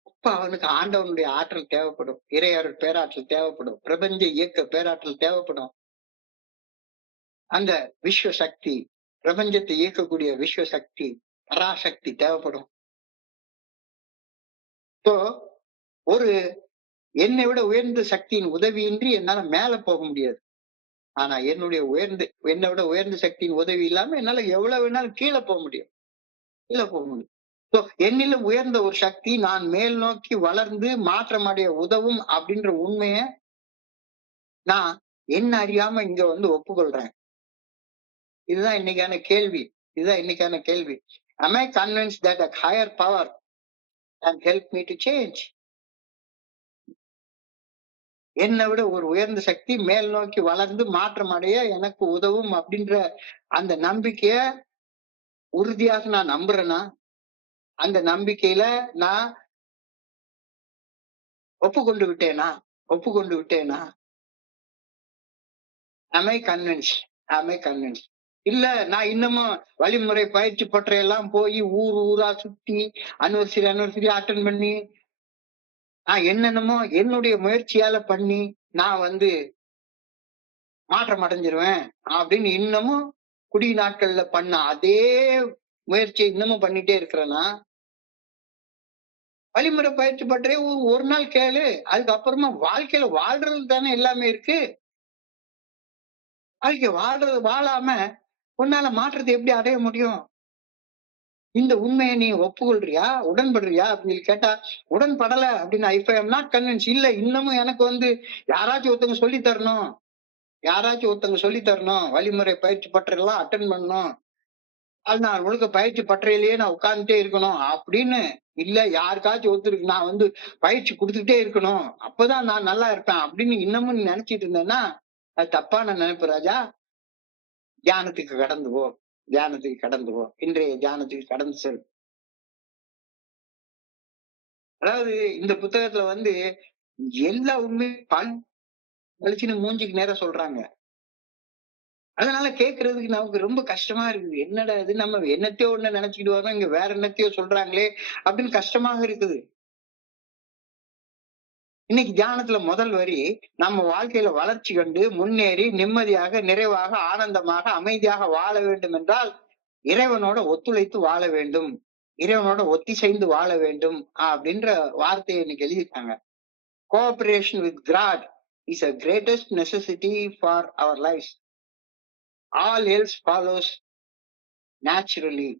அப்ப அவனுக்கு ஆண்டவனுடைய ஆற்றல் தேவைப்படும், இறையருள் பேராற்றல் தேவைப்படும், பிரபஞ்ச இயக்க பேராற்றல் தேவைப்படும். அந்த விஸ்வ சக்தி, பிரபஞ்சத்தை இயக்கக்கூடிய விஸ்வ சக்தி, பராசக்தி தேவைப்படும். ஒரு என்னை விட உயர்ந்த சக்தியின் உதவியின்றி என்னால மேல போக முடியாது. ஆனா என்னை விட உயர்ந்த சக்தியின் உதவி இல்லாம என்னால எவ்வளவு வேணாலும் கீழே போக முடியும். என்னிலும் உயர்ந்த ஒரு சக்தி நான் மேல் நோக்கி வளர்ந்து மாற்றம் அடைய உதவும் அப்படின்ற உண்மைய நான் என்ன அறியாம இங்க ஒப்புக்கொள்றேன். இதுதான் இன்னைக்கான கேள்வி. Am I convinced that a higher power can help me to change? என்னை விட ஒரு உயர்ந்த சக்தி மேல் நோக்கி வளர்ந்து மாற்றம் அடைய எனக்கு உதவும் அப்படின்ற அந்த நம்பிக்கைய உறுதியாக நான் நம்புறேன்னா, அந்த நம்பிக்கையில நான் ஒப்புக்கொண்டு விட்டேனா? Am I convinced? இல்ல நான் இன்னமும் வழிமுறை பயிற்சி பற்றையெல்லாம் போய் ஊரா சுத்தி அனிவர்சரி அட்டன் பண்ணி நான் என்னென்னமோ என்னுடைய முயற்சியால பண்ணி நான் மாற்றம் அடைஞ்சிருவேன் அப்படின்னு இன்னமும் குடி நாட்கள்ல பண்ண அதே முயற்சியை இன்னமும் பண்ணிட்டே இருக்கிறேன்னா, வழிமுறை பயிற்சி பற்றே ஒரு நாள் கேளு, அதுக்கப்புறமா வாழ்க்கையில வாழ்றது தானே எல்லாமே இருக்கு. வாழ்க்கை வாழாம உன்னால மாற்றத்தை எப்படி அடைய முடியும்? இந்த உண்மையை நீ ஒப்புக்கொள்றியா, உடன்படுறியா அப்படின்னு கேட்டா, உடன்படல அப்படின்னு if I am not convinced, இல்ல இன்னமும் எனக்கு யாராச்சும் ஒருத்தவங்க சொல்லி தரணும், வழிமுறை பயிற்சி பற்றையெல்லாம் அட்டன் பண்ணணும், அது நான் முழுக்க பயிற்சி பற்றையிலேயே நான் உட்கார்ந்துட்டே இருக்கணும் அப்படின்னு இல்ல, யாருக்காச்சும் ஒருத்தருக்கு நான் பயிற்சி கொடுத்துட்டே இருக்கணும், அப்பதான் நான் நல்லா இருப்பேன் அப்படின்னு இன்னமும் நீ நினைச்சிட்டு இருந்தேன்னா அது தப்பான நினைப்பு ராஜா. தியானத்துக்கு கடந்து போ. இன்றைய தியானத்துக்கு கடந்து செல். அதாவது இந்த புத்தகத்துல எல்லா உண்மையும் கழிச்சுன்னு மூஞ்சிக்கு நேரம் சொல்றாங்க. அதனால கேட்கறதுக்கு நமக்கு ரொம்ப கஷ்டமா இருக்குது. என்னடா இது, நம்ம என்னத்தையோ ஒண்ணு நினைச்சுக்கிட்டு வரோம், இங்க வேற என்னத்தையோ சொல்றாங்களே அப்படின்னு கஷ்டமாக இருக்குது. இன்னைக்கு தியானத்துல முதல் வரி, நம்ம வாழ்க்கையில வளர்ச்சி கண்டு முன்னேறி நிம்மதியாக நிறைவாக ஆனந்தமாக அமைதியாக வாழ வேண்டும் என்றால் இறைவனோட ஒத்துழைத்து வாழ வேண்டும், இறைவனோட ஒத்திசைந்து வாழ வேண்டும் அப்படின்ற வார்த்தையை இன்னைக்கு எழுதியிருக்காங்க. Cooperation with God is a greatest necessity for our lives. All else follows naturally.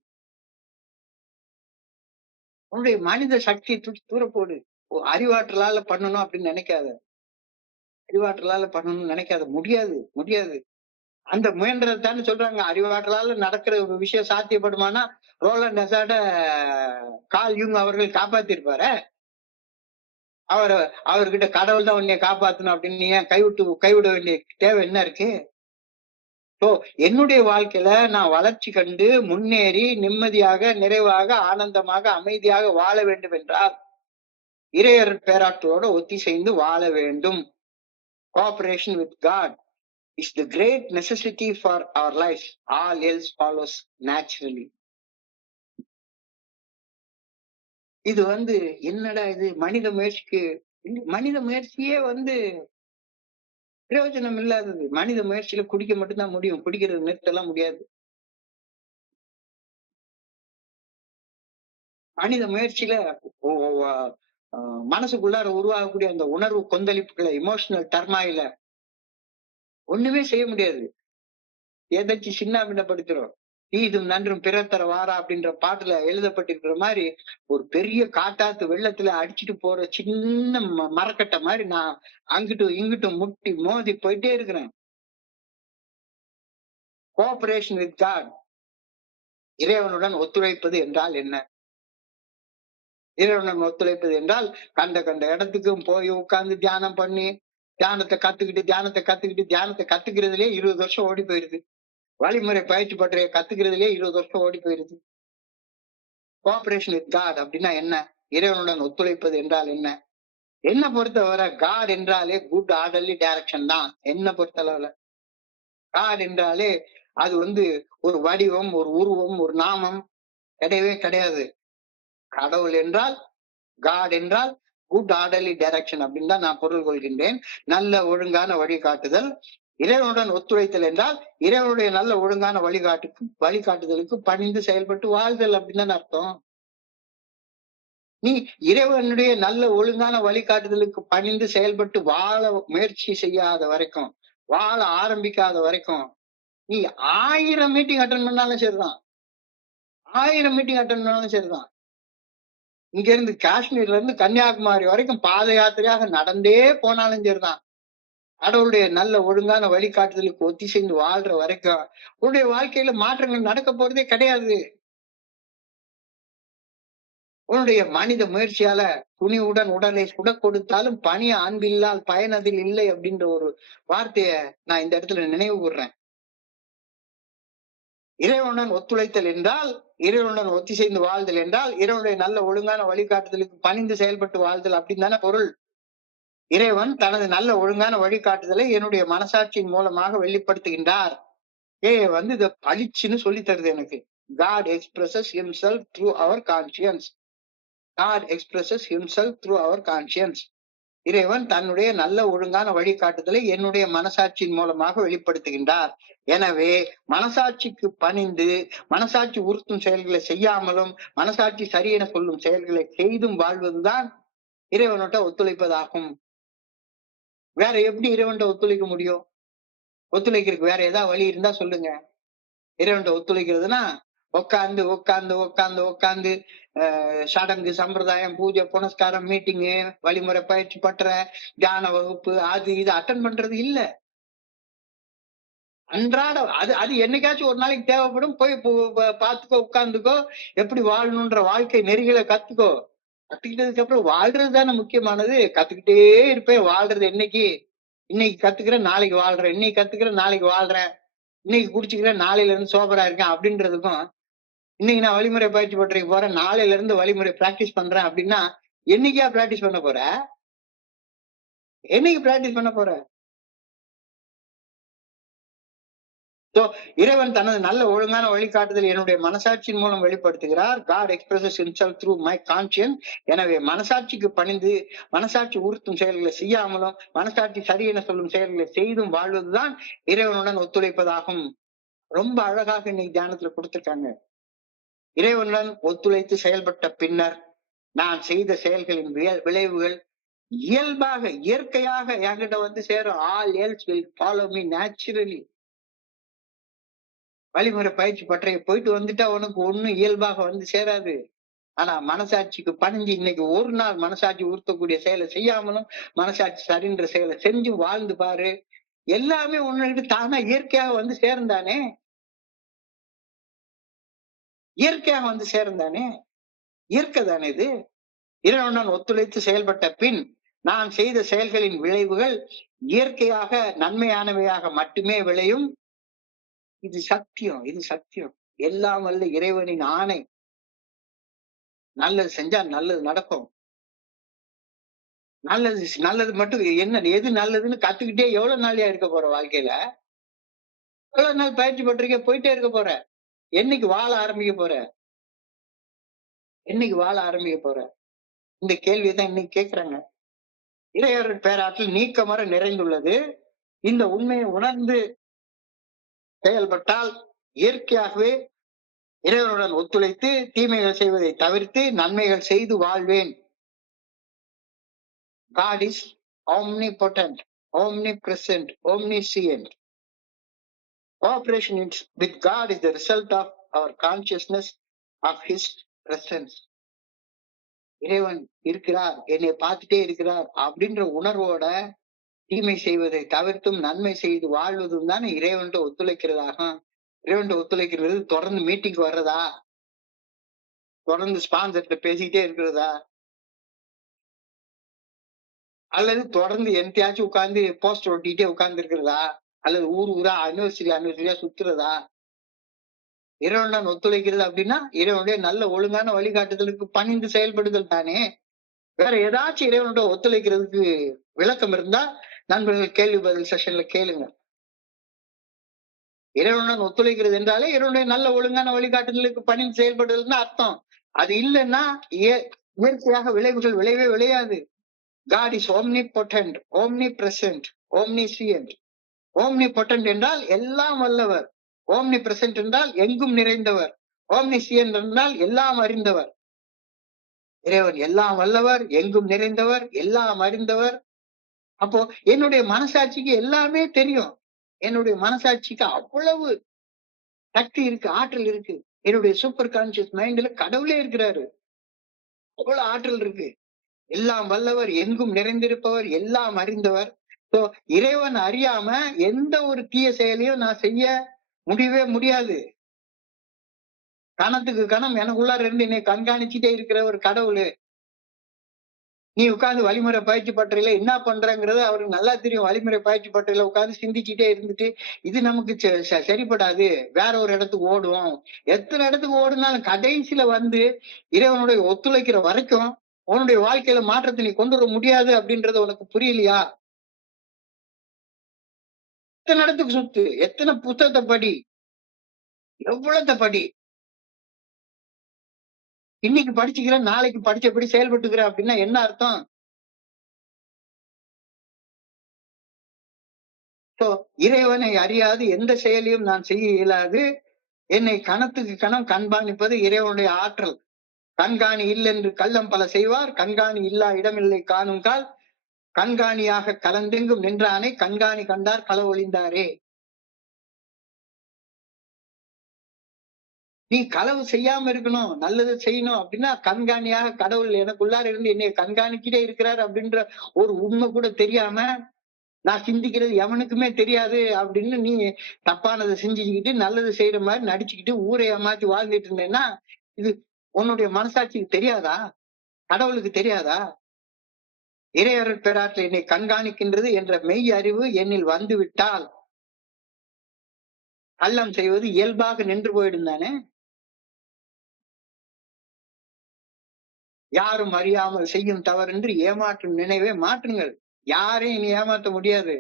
உன்னுடைய மனித சக்தியை தூக்கி தூர போடு. அறிவாற்றலால பண்ணணும் அப்படின்னு நினைக்காத. அறிவாற்றலால பண்ணணும்னு நினைக்காத. முடியாது, முடியாது. அந்த முயன்றதுதானே சொல்றாங்க. அறிவாற்றலால நடக்கிற ஒரு விஷயம் சாத்தியப்படுமானா ரோலண்ட் அசாட கால் யூங் அவர்கள் காப்பாத்திருப்பாரு. அவர்கிட்ட கடவுள் தான் உன்னைய காப்பாத்தணும் அப்படின்னு ஏன் கைவிட வேண்டிய தேவை என்ன இருக்கு? என்னுடைய வாழ்க்கையில நான் வளர்ச்சி கண்டு முன்னேறி நிம்மதியாக நிறைவாக ஆனந்தமாக அமைதியாக வாழ வேண்டும் என்றால் இறையர் பேராற்றலோட ஒத்திசைந்து வாழ வேண்டும். Cooperation with God is the great necessity for our lives. All else follows naturally. இது என்னடா இது மனித முயற்சியே பிரயோஜனம் இல்லாதது. மனித முயற்சியில குடிக்க மட்டும்தான் முடியும். குடிக்கிறது நிறுத்தலாம் முடியாது. மனித முயற்சியில மனசுக்குள்ளார உருவாகக்கூடிய அந்த உணர்வு கொந்தளிப்புகளை, இமோஷனல் டர்மாயில ஒண்ணுமே செய்ய முடியாது. ஏதாச்சும் சின்னாபின்னப்படுத்துறோம். தீதும் நன்றும் பிறர் தர வாரா அப்படின்ற பாட்டுல எழுதப்பட்டிருக்கிற மாதிரி ஒரு பெரிய காட்டாத்து வெள்ளத்துல அடிச்சுட்டு போற சின்ன மரக்கட்டை மாதிரி நான் அங்கிட்டும் இங்கிட்டும் முட்டி மோதி போயிட்டே இருக்கிறேன். கோஆபரேஷன் வித் காட், இறைவனுடன் ஒத்துழைப்பது என்றால் என்ன? இறைவனுடன் ஒத்துழைப்பது என்றால் கண்ட இடத்துக்கும் போய் உட்கார்ந்து தியானம் பண்ணி தியானத்தை கத்துக்கிறதுலயே 20 வருஷம் ஓடி போயிருது. வழிமுறை பயிற்சி பற்றிய கத்துக்கிறதுலயே 20 வருஷம் ஓடி போயிருது. கோஆபரேஷன் வித் காட் அப்படின்னா என்ன? இறைவனுடன் ஒத்துழைப்பது என்றால் என்ன? என்ன பொறுத்தவரை காட் என்றாலே குட் ஆர்டர்லி டைரக்ஷன் தான். என்ன பொறுத்தளவுல காட் என்றாலே அது ஒரு வடிவம், ஒரு உருவம், ஒரு நாமம் கிடையவே கிடையாது. கடவுள் என்றால், காட் என்றால் குட் ஆர்டர்லி டைரக்ஷன் அப்படின்னு தான் நான் பொருள் கொள்கின்றேன். நல்ல ஒழுங்கான வழிகாட்டுதல். இறைவனுடன் ஒத்துழைத்தல் என்றால் இறைவனுடைய நல்ல ஒழுங்கான வழிகாட்டுதலுக்கு பணிந்து செயல்பட்டு வாழ்தல் அப்படின்னு தான் அர்த்தம். நீ இறைவனுடைய நல்ல ஒழுங்கான வழிகாட்டுதலுக்கு பணிந்து செயல்பட்டு வாழ முயற்சி செய்யாத வரைக்கும், வாழ ஆரம்பிக்காத வரைக்கும் நீ 1000 மீட்டிங் அட்டன் பண்ணாலும் சரிதான். 1000 மீட்டிங் அட்டன் பண்ணாலும் சரிதான். இங்க இருந்து காஷ்மீர்ல இருந்து கன்னியாகுமரி வரைக்கும் பாத யாத்திரையாக நடந்தே போனாலும் சரிதான். கடவுளுடைய நல்ல ஒழுங்கான வழிகாட்டுதலுக்கு ஒத்திசைந்து வாழ்ற வரைக்கும் உன்னுடைய வாழ்க்கையில மாற்றங்கள் நடக்க போறதே கிடையாது. உன்னுடைய மனித முயற்சியால துணிவுடன் உடலை சுட கொடுத்தாலும் பணிய அன்பில்லால் பயன் அதில் இல்லை அப்படின்ற ஒரு வார்த்தைய நான் இந்த இடத்துல நினைவு கூர்றேன். இறைவனுடன் ஒத்துழைத்தல் என்றால், இறைவனுடன் ஒத்திசைந்து வாழ்தல் என்றால் இறைவனுடைய நல்ல ஒழுங்கான வழிகாட்டுதலுக்கு பணிந்து செயல்பட்டு வாழ்தல் அப்படின்னு தானே பொருள். இறைவன் தனது நல்ல ஒழுங்கான வழிகாட்டுதலை என்னுடைய மனசாட்சியின் மூலமாக வெளிப்படுத்துகின்றார். இத பளிச்சுன்னு சொல்லி தருது எனக்கு. God expresses himself through our conscience. God expresses himself through our conscience. இறைவன் தன்னுடைய நல்ல ஒழுங்கான வழிகாட்டுதலை என்னுடைய மனசாட்சியின் மூலமாக வெளிப்படுத்துகின்றார். எனவே மனசாட்சிக்கு பணிந்து மனசாட்சி உறுத்தும் செயல்களை செய்யாமலும் மனசாட்சி சரியென சொல்லும் செயல்களை செய்தும் வாழ்வதுதான் இறைவனோட்ட ஒத்துழைப்பதாகும். வேற எப்படி இறைவன்ட்ட ஒத்துழைக்க முடியும்? ஒத்துழைக்கிறதுக்கு வேற ஏதாவது வழி இருந்தா சொல்லுங்க. இறைவன்ட்ட ஒத்துழைக்கிறதுனா உட்காந்து உட்காந்து உட்காந்து உட்காந்து சடங்கு சம்பிரதாயம் பூஜை புனஸ்காரம் மீட்டிங்கு வழிமுறை பயிற்சி பற்ற தியான வகுப்பு அது இது அட்டன் பண்றது இல்ல. அன்றாட அது என்னைக்காச்சும் ஒரு நாளைக்கு தேவைப்படும். போய் பாத்துக்கோ, உட்கார்ந்துக்கோ, எப்படி வாழணும்ன்ற வாழ்க்கை நெறிகளை கத்துக்கோ. கத்துக்கிட்டதுக்கு அப்புறம் வாழ்றது தானே முக்கியமானது. கத்துக்கிட்டே இருப்பேன். வாழ்றது இன்னைக்கு கத்துக்கிறேன் நாளைக்கு வாழ்றேன், இன்னைக்கு கத்துக்கிறேன் நாளைக்கு வாழ்றேன், இன்னைக்கு குடிச்சுக்கிறேன் நாளையில இருந்து சோபரா இருக்கேன் அப்படின்றதுக்கும், இன்னைக்கு நான் வழிமுறை பயிற்சி பற்றிக்கு போறேன் நாளையில இருந்து வழிமுறை பிராக்டிஸ் பண்றேன் அப்படின்னா என்னைக்கா பிராக்டிஸ் பண்ண போற? என்னைக்கு பிராக்டிஸ் பண்ண போற? இறைவன் தனது நல்ல ஒழுங்கான வழிகாட்டுதல் என்னுடைய மனசாட்சியின் மூலம் வெளிப்படுத்துகிறார். God expresses himself through my conscience. எனவே மனசாட்சிக்கு பணிந்து மனசாட்சி உறுத்தும் செயல்களை செய்யாமலும் மனசாட்சி சரியென சொல்லும் செயல்களை செய்தும் வாழ்வதுதான் இறைவனுடன் ஒத்துழைப்பதாகும். ரொம்ப அழகாக இன்னைக்கு தியானத்துல கொடுத்திருக்காங்க. இறைவனுடன் ஒத்துழைத்து செயல்பட்ட பின்னர் நான் செய்த செயல்களின் விளைவுகள் இயல்பாக இயற்கையாக என்கிட்ட வந்து சேரும். All else will follow me naturally. வழிமுறை பயிற்சி பட்டறைய போயிட்டு வந்துட்டா உனக்கு ஒண்ணும் இயல்பாக வந்து சேராது. ஆனா மனசாட்சிக்கு பணிஞ்சு இன்னைக்கு ஒரு நாள் மனசாட்சி உறுத்தக்கூடிய செயலை செய்யாமலும் மனசாட்சி சரின்ற செயலை செஞ்சு வாழ்ந்து பாரு. எல்லாமே உன்னிட்டு தானா இயற்கையாக வந்து சேர்ந்தானே. இயற்கையாக வந்து சேர்ந்தானே. இயற்கை தானே இது. இறைவனுடன் ஒத்துழைத்து செயல்பட்ட பின் நான் செய்த செயல்களின் விளைவுகள் இயற்கையாக நன்மையானவையாக மட்டுமே விளையும். இது சத்தியம். இது சத்தியம். எல்லாம் வல்ல இறைவனின் ஆணை. நல்லது செஞ்சா நல்லது நடக்கும். நல்லது மட்டும் என்ன எது நல்லதுன்னு கத்துக்கிட்டே எவ்வளவு நாளையா இருக்க போற வாழ்க்கையில? எவ்வளவு நாள் பயிற்சி பட்டிருக்க போயிட்டே இருக்க போற? என்னைக்கு வாழ ஆரம்பிக்க போற? என்னைக்கு வாழ ஆரம்பிக்க போற? இந்த கேள்வியைதான் இன்னைக்கு கேட்கிறாங்க. இறையருள் பேராற்றல் நீக்கமற நிறைந்துள்ளது. இந்த உண்மையை உணர்ந்து செயல்பட்டால் இயற்கையாகவே இறைவனுடன் ஒத்துழைத்து தீமைகள் செய்வதை தவிர்த்து நன்மைகள் செய்து வாழ்வேன். God is omnipotent, omnipresent, omniscient. Cooperation with God is the result of our consciousness of His presence. இறைவன் இருக்கிறார், என்னை பார்த்துட்டே இருக்கிறார் அப்படின்ற உணர்வோட தீமை செய்வதை தவிர்த்தும் நன்மை செய்து வாழ்வதும் தான் இறைவன்கிட்ட ஒத்துழைக்கிறதாக. இறைவன்கிட்ட ஒத்துழைக்கிறது தொடர்ந்து மீட்டிங் வர்றதா, தொடர்ந்து ஸ்பான்சர்கிட்ட பேசிக்கிட்டே இருக்கிறதா, அல்லது தொடர்ந்து எந்தையாச்சும் உட்கார்ந்து போஸ்டர் ஒட்டிக்கிட்டே உட்கார்ந்து இருக்கிறதா, அல்லது ஊர் ஊரா அனிவர்சரியா சுத்துறதா? இறைவனுடன் ஒத்துழைக்கிறது அப்படின்னா இறைவனுடைய நல்ல ஒழுங்கான வழிகாட்டுதலுக்கு பணிந்து செயல்படுதல் தானே. வேற ஏதாச்சும் இறைவனோட ஒத்துழைக்கிறதுக்கு விளக்கம் இருந்தா நண்பர்கள் கேள்வி பதில் செஷன்ல கேளுங்க. இறைவனுடன் ஒத்துழைக்கிறது என்றாலே இறைவனுடைய நல்ல ஒழுங்கான வழிகாட்டுதலுக்கு பணிந்து செயல்படுதல்னு அர்த்தம். அது இல்லைன்னா இயற்கையாக விளைவுகள் விளைவே விளையாது. God is omnipotent, omnipresent, omniscient. omnipotent என்றால் எல்லாம் வல்லவர். omnipresent என்றால் எங்கும் நிறைந்தவர். omniscient என்றால் எல்லாம் அறிந்தவர். இறைவன் எல்லாம் வல்லவர், எங்கும் நிறைந்தவர், எல்லாம் அறிந்தவர். அப்போ என்னுடைய மனசாட்சிக்கு எல்லாமே தெரியும். என்னுடைய மனசாட்சிக்கு அவ்வளவு சக்தி இருக்கு, ஆற்றல் இருக்கு. என்னுடைய சூப்பர் கான்சியஸ் மைண்ட்ல கடவுளே இருக்கிறாரு. அவ்வளவு ஆற்றல் இருக்கு. எல்லாம் வல்லவர், எங்கும் நிறைந்திருப்பவர், எல்லாம் அறிந்தவர். இறைவன் அறியாம எந்த ஒரு தீய செயலையும் நான் செய்ய முடியவே முடியாது. கணத்துக்கு கணம் எனக்குள்ளார இருந்து என்னை கண்காணிச்சுட்டே இருக்கிற ஒரு கடவுள். நீ உட்கார்ந்து வழிமுறை பயிற்சி பட்டறையில என்ன பண்றங்கிறது அவருக்கு நல்லா தெரியும். வழிமுறை பயிற்சி பட்டறையில உட்கார்ந்து சிந்திச்சுட்டே இருந்துட்டு இது நமக்கு சரிப்படாது, வேற ஒரு இடத்துக்கு ஓடுவோம். எத்தனை இடத்துக்கு ஓடுனாலும் கடைசியில வந்து இறைவனுடைய ஒத்துழைக்கிற வரைக்கும் உன்னுடைய வாழ்க்கையில மாற்றத்தை நீ கொண்டு வர முடியாது அப்படின்றது உனக்கு புரியலையா? எத்தனை இடத்துக்கு சுத்து, எத்தனை புத்தகத்தை படி, எவ்வளவு படி. இன்னைக்கு படிச்சுக்கிற நாளைக்கு படிச்சபடி செயல்பட்டுக்கிற அப்படின்னா என்ன அர்த்தம்? இறைவனை அறியாது எந்த செயலையும் நான் செய்ய இயலாது. என்னை கணத்துக்கு கணம் கண்காணிப்பது இறைவனுடைய ஆற்றல். கண்காணி இல்லென்று கள்ளம் பல செய்வார், கண்காணி இல்லா இடமில்லை காணும் கால், கண்காணியாக கலந்தெங்கும் நின்றானே கண்காணி கண்டார் களவொழிந்தாரே. நீ களவு செய்யாம இருக்கணும், நல்லது செய்யணும் அப்படின்னா கண்காணியாக கடவுள் எனக்குள்ளார இருந்து என்னை கண்காணிக்கிட்டே இருக்கிறார் அப்படின்ற ஒரு உண்மை கூட தெரியாம நான் சிந்திக்கிறது எவனுக்குமே தெரியாது அப்படின்னு நீ தப்பானதை செஞ்சுக்கிட்டு நல்லது செய்யற மாதிரி நடிச்சுக்கிட்டு ஊரை ஏமாத்தி வாழ்ந்துட்டு இருந்தேன்னா இது உன்னுடைய மனசாட்சிக்கு தெரியாதா? கடவுளுக்கு தெரியாதா? இறையருள் பேராற்றல் என்னை கண்காணிக்கின்றது என்ற மெய் அறிவு என்னில் வந்து விட்டால் கள்ளம் செய்வது இயல்பாக நின்று போயிடும் தானே. யாரும் அறியாமல் செய்யும் தவறென்று ஏமாற்றும் நினைவே மாற்றுங்கள். யாரையும் நீ ஏமாற்ற முடியாது.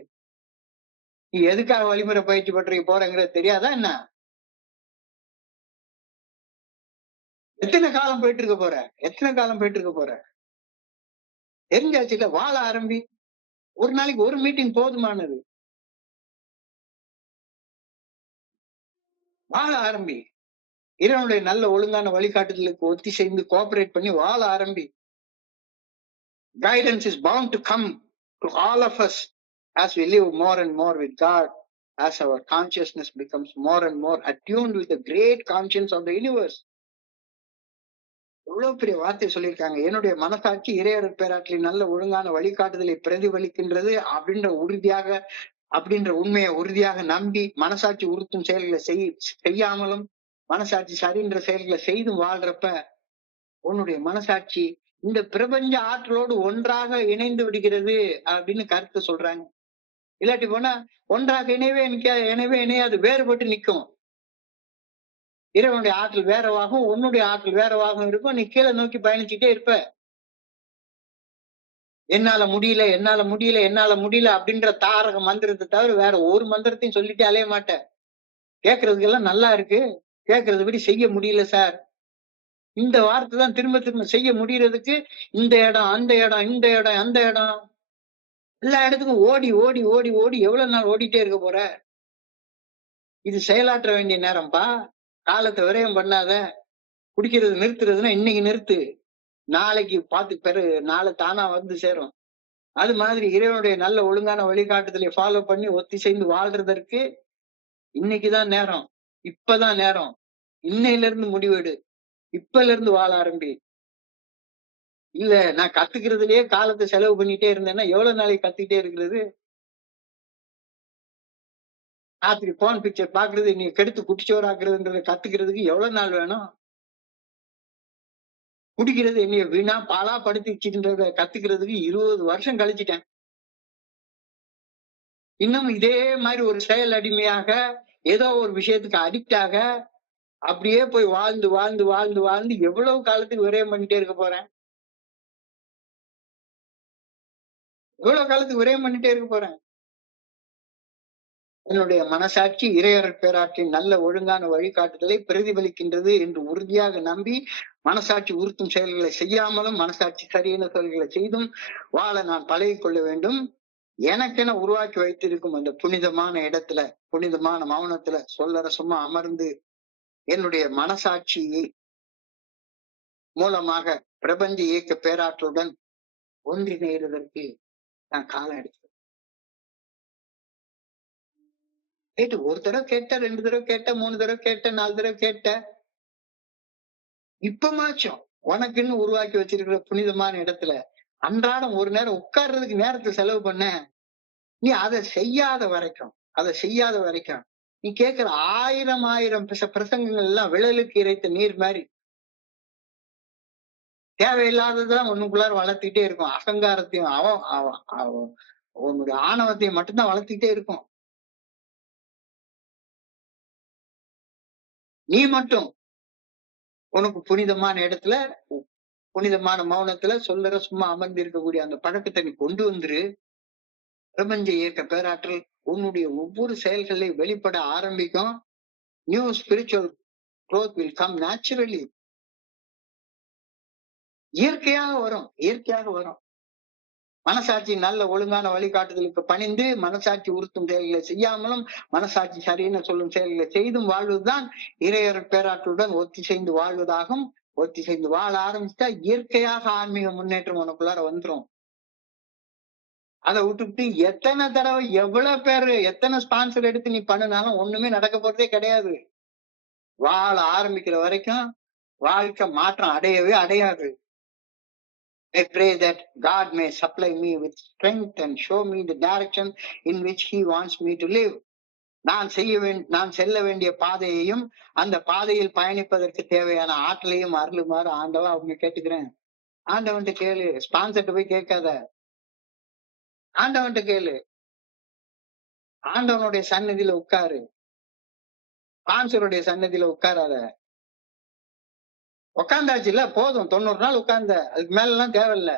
நீ எதுக்காக வழிமுறை பயிற்சி பற்றி போறங்கிறது தெரியாதா என்ன? எத்தனை காலம் போயிட்டு இருக்க போற? எத்தனை காலம் போயிட்டு இருக்க போற? தெரிஞ்சாச்சுல, வாழ ஆரம்பி. ஒரு நாளைக்கு ஒரு மீட்டிங் போதுமானது. வாழ ஆரம்பி. இறைவனுடைய நல்ல ஒழுங்கான வழிகாட்டுதலுக்கு ஒத்தி சேர்ந்து கோஆபரேட் பண்ணி வாழ ஆரம்பி. Guidance is bound to come to all of us as we live more and more with God, as our consciousness becomes more and more attuned with the great conscience of the universe. எவ்வளவு பெரிய வார்த்தை சொல்லியிருக்காங்க. என்னுடைய மனசாட்சி இறையர் பேராற்றலின் நல்ல ஒழுங்கான வழிகாட்டுதலை பிரதிபலிக்கின்றது அப்படின்ற உண்மையை உறுதியாக நம்பி மனசாட்சி உறுத்தும் செயல்களை செய்யாமலும் மனசாட்சி சரின்ற செயல்களை செய்தும் வாழ்றப்ப உன்னுடைய மனசாட்சி இந்த பிரபஞ்ச ஆற்றலோடு ஒன்றாக இணைந்து விடுகிறது அப்படின்னு கருத்து சொல்றாங்க. இல்லாட்டி போனா ஒன்றாக இணைவே இணையாது, வேறுபட்டு நிற்கும். இறைவனுடைய ஆற்றல் வேறவாகும், உன்னுடைய ஆற்றல் வேறவாகும் இருக்கும். நீ கீழே நோக்கி பயணிச்சுட்டே இருப்ப. என்னால முடியல என்னால முடியல என்னால முடியல அப்படின்ற தாரக மந்திரத்தை தவிர வேற ஒரு மந்திரத்தையும் சொல்லிட்டே அலைய மாட்டேன். கேட்கறதுக்கு எல்லாம் நல்லா இருக்கு, கேட்கறது படி செய்ய முடியல சார். இந்த வார்த்தை தான் திரும்ப திரும்ப செய்ய முடியறதுக்கு இந்த இடம் அந்த இடம் இந்த இடம் அந்த இடம் எல்லா இடத்துக்கும் ஓடி ஓடி ஓடி ஓடி எவ்வளவு நாள் ஓடிட்டே இருக்க போற? இது செயலாற்ற வேண்டிய நேரம்ப்பா. காலத்தை விரயம் பண்ணாத. குடிக்கிறது நிறுத்துறதுன்னா இன்னைக்கு நிறுத்து, நாளைக்கு பார்த்து நாளை தானா வந்து சேரும். அது மாதிரி இறைவனுடைய நல்ல ஒழுங்கான வழிகாட்டுதலை ஃபாலோ பண்ணி ஒத்திசைந்து வாழ்றதற்கு இன்னைக்குதான் நேரம், இப்பதான் நேரம். இன்னையில இருந்து முடிவெடு, இப்பல இருந்து வாழ ஆரம்பி. இல்ல நான் கத்துக்கிறதுலயே காலத்தை செலவு பண்ணிட்டே இருந்தேன்னா எவ்வளவு நாளைக்கு கத்துக்கிட்டே இருக்கிறது? ராத்திரி போன் பிக்சர் பாக்குறது நீ கெடுத்து குட்டிச்சோறாக்குறதுன்றத கத்துக்கிறதுக்கு எவ்வளவு நாள் வேணும்? குடிக்கிறது என்னைய வீணா பாலா படுத்திச்சுன்றத கத்துக்கிறதுக்கு 20 வருஷம் கழிச்சிட்டேன். இன்னும் இதே மாதிரி ஒரு செயல் அடிமையாக ஏதோ ஒரு விஷயத்துக்கு அடிக்ட் ஆக அப்படியே போய் வாழ்ந்து வாழ்ந்து வாழ்ந்து வாழ்ந்து எவ்வளவு காலத்துக்கு விரயம் பண்ணிட்டே இருக்க போறேன்? எவ்வளவு காலத்துக்கு விரயம் பண்ணிட்டே இருக்க போறேன்? என்னுடைய மனசாட்சி இறையர் பேராற்றின் நல்ல ஒழுங்கான வழிகாட்டுதலை பிரதிபலிக்கின்றது என்று உறுதியாக நம்பி மனசாட்சி உறுத்தும் செயல்களை செய்யாமலும் மனசாட்சி சரியான செயல்களை செய்தும் வாழ நான் பழகி கொள்ள வேண்டும். எனக்கென உருவாக்கி வைத்திருக்கும் அந்த புனிதமான இடத்துல, புனிதமான மௌனத்துல சொல்லற சும்மா அமர்ந்து என்னுடைய மனசாட்சியை மூலமாக பிரபஞ்ச இயக்க பேராற்றலுடன் ஒன்றிணைவதற்கு நான் காலம் எடுத்தேன். ஒரு தடவை கேட்ட, 2 தடவை கேட்ட, 3 தடவை கேட்ட, 4 தடவை கேட்ட. இப்பமாச்சும் உனக்குன்னு உருவாக்கி வச்சிருக்கிற புனிதமான இடத்துல அன்றாடம் ஒரு நேரம் உட்கார்றதுக்கு நேரத்தை செலவு பண்ண. நீ அதை செய்யாத வரைக்கும் நீ கேட்கிற ஆயிரம் பிரசங்கங்கள் எல்லாம் விழலுக்கு இறைத்த நீர் மாதிரி தேவையில்லாததான் ஒண்ணுக்குள்ளார வளர்த்துக்கிட்டே இருக்கும். அகங்காரத்தையும் உன்னுடைய ஆணவத்தையும் மட்டும்தான் வளர்த்துக்கிட்டே இருக்கும். நீ மட்டும் உனக்கு புனிதமான இடத்துல, புனிதமான மௌனத்துல சொல்லற சும்மா அமர்ந்து இருக்கக்கூடிய அந்த பழக்கத்தை நீ கொண்டு வந்துரு. பிரபஞ்ச இயக்க பேராற்றல் உன்னுடைய ஒவ்வொரு செயல்களையும் வெளிப்பட ஆரம்பிக்கும். New spiritual growth will come naturally. இயற்கையாக வரும். மனசாட்சி நல்ல ஒழுங்கான வழிகாட்டுதலுக்கு பணிந்து மனசாட்சி உறுத்தும் செயல்களை செய்யாமலும் மனசாட்சி சரியான சொல்லும் செயல்களை செய்தும் வாழ்வதுதான் இறையர் பேராற்றலுடன் ஒத்திசைந்து வாழ்வதாகும். ஒத்திசைந்து வாழ ஆரம்பிச்சா இயற்கையாக ஆன்மீக முன்னேற்றம் உனக்குள்ளார வந்துரும். அதை விட்டுவிட்டு எத்தனை தடவை எவ்வளவு பேரு எத்தனை ஸ்பான்சர் எடுத்து நீ பண்ணினாலும் ஒண்ணுமே நடக்க போறதே கிடையாது. வாழ ஆரம்பிக்கிற வரைக்கும் வாழ்க்கை மாற்றம் அடையவே அடையாது. I pray that God may supply me with strength and show me the direction in which He wants me to live. நான் செல்ல வேண்டிய பாதையையும் அந்த பாதையில் பயணிப்பதற்கு தேவையான ஆற்றலையும் அருளுமாறு ஆண்டவா அவங்க கேட்டுக்கிறேன். ஆண்டவன்ட்ட கேளு, ஸ்பான்சர்ட்ட போய் கேட்காத. ஆண்டவன்ட்ட கேளு, ஆண்டவனுடைய சன்னதியில உட்காரு, ஸ்பான்சருடைய சன்னதியில உட்காராத. உட்கார்ந்தாச்சு இல்ல, போதும். 90 நாள் உட்கார்ந்த, அதுக்கு மேல எல்லாம் தேவையில்லை.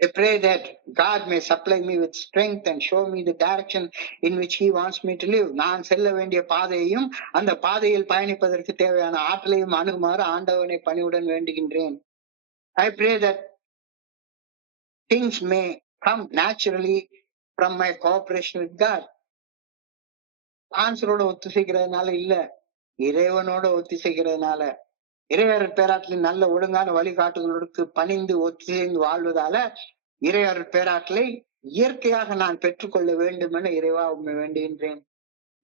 I pray that God may supply me with strength and show me the direction in which He wants me to live. நான் செல்ல வேண்டிய பாதையையும் அந்த பாதையில் பயணிப்பதற்கு தேவையான ஆற்றலையும் அணுகுமாறு ஆண்டவனை பணிவுடன் வேண்டுகின்றேன். I pray that things may come naturally from my cooperation with God. ஆன்சரோட ஒத்திசைக்கிறதுனால இல்ல, இறைவனோட ஒத்திசைக்கிறதுனால. இறையருள் பேராற்றலின் நல்ல ஒழுங்கான வழிகாட்டுதலுக்கு பணிந்து ஒத்துழைந்து வாழ்வதால இறையருள் பேராற்றலை இயற்கையாக நான் பெற்றுக்கொள்ள வேண்டும் என இறைவா உண்மை வேண்டுகின்றேன்.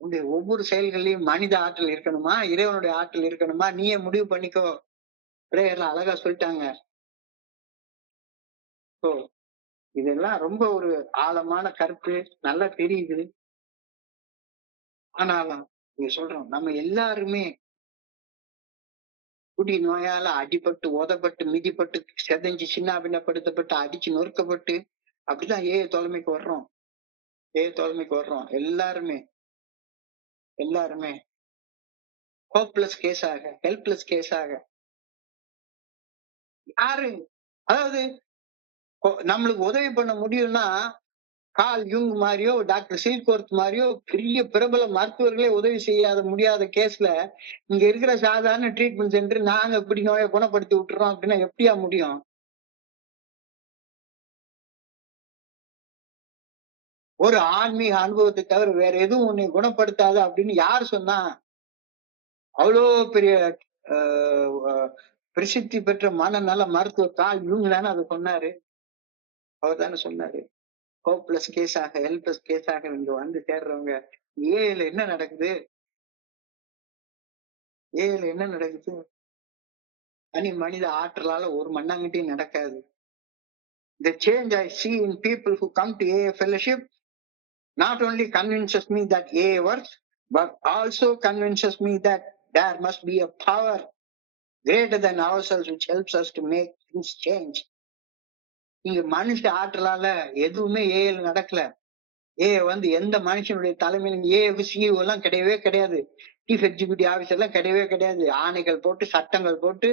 உன்னுடைய ஒவ்வொரு செயல்களையும் மனித ஆற்றல் இருக்கணுமா, இறைவனுடைய ஆற்றல் இருக்கணுமா, நீயே முடிவு பண்ணிக்கோ. பிரேயர்ல அழகா சொல்லிட்டாங்க. ஸோ இதெல்லாம் ரொம்ப ஒரு ஆழமான கருத்து, நல்லா தெரியுது. ஆனாலும் நீங்க சொல்றோம், நம்ம எல்லாருமே குடி நோயால அடிபட்டு, உதப்பட்டு, மிதிப்பட்டு, செதஞ்சு சின்னாபின்னப்படுத்தப்பட்டு, அடிச்சு நொறுக்கப்பட்டு அப்படிதான் தலைமைக்கு வர்றோம். தலைமைக்கு வர்றோம். எல்லாருமே எல்லாருமே ஹோப்லெஸ் கேஸாக, ஹெல்ப்லெஸ் கேஸாக. யாரு அதாவது நம்மளுக்கு உதவி பண்ண முடியும்னா கால் யூங் மாதிரியோ டாக்டர் சில்கோர்த் மாதிரியோ பெரிய பிரபல மருத்துவர்களே உதவி செய்யாத முடியாத கேஸ்ல இங்க இருக்கிற சாதாரண ட்ரீட்மெண்ட் சென்டர் நாங்க இப்படி நோயை குணப்படுத்தி விட்டுறோம் அப்படின்னா எப்படியா முடியும்? ஒரு ஆன்மீக அனுபவத்தை தவிர வேற எதுவும் உன்னை குணப்படுத்தாது அப்படின்னு யார் சொன்னா? அவ்வளோ பெரிய பிரசித்தி பெற்ற மனநல மருத்துவர் கால் யூங் தானே அதை சொன்னாரு. அவர் தானே சொன்னாரு. ஹோப்லெஸ் கேஸாக, ஹெல்ப்லெஸ் கேஸாக இங்க வந்து சேர்றவங்க ஏல என்ன நடக்குது? என்ன நடக்குது? தனி மனித ஆற்றலால ஒரு மண்ணாங்கட்டியும் நடக்காது. The change I see in people who come to AA fellowship not only convinces me that AA works, but also convinces me that there must be a power greater than ourselves which helps us to make things change. இங்க மனுஷ ஆற்றலால எதுவுமே ஏல நடக்கல. வந்து எந்த மனுஷனுடைய தலைமையில ஏவுக்கு CEO எல்லாம் கிடையவே கிடையாது. சீஃப் எக்ஸிகியூட்டிவ் ஆபீசர் எல்லாம் கிடையவே கிடையாது. ஆணைகள் போட்டு சட்டங்கள் போட்டு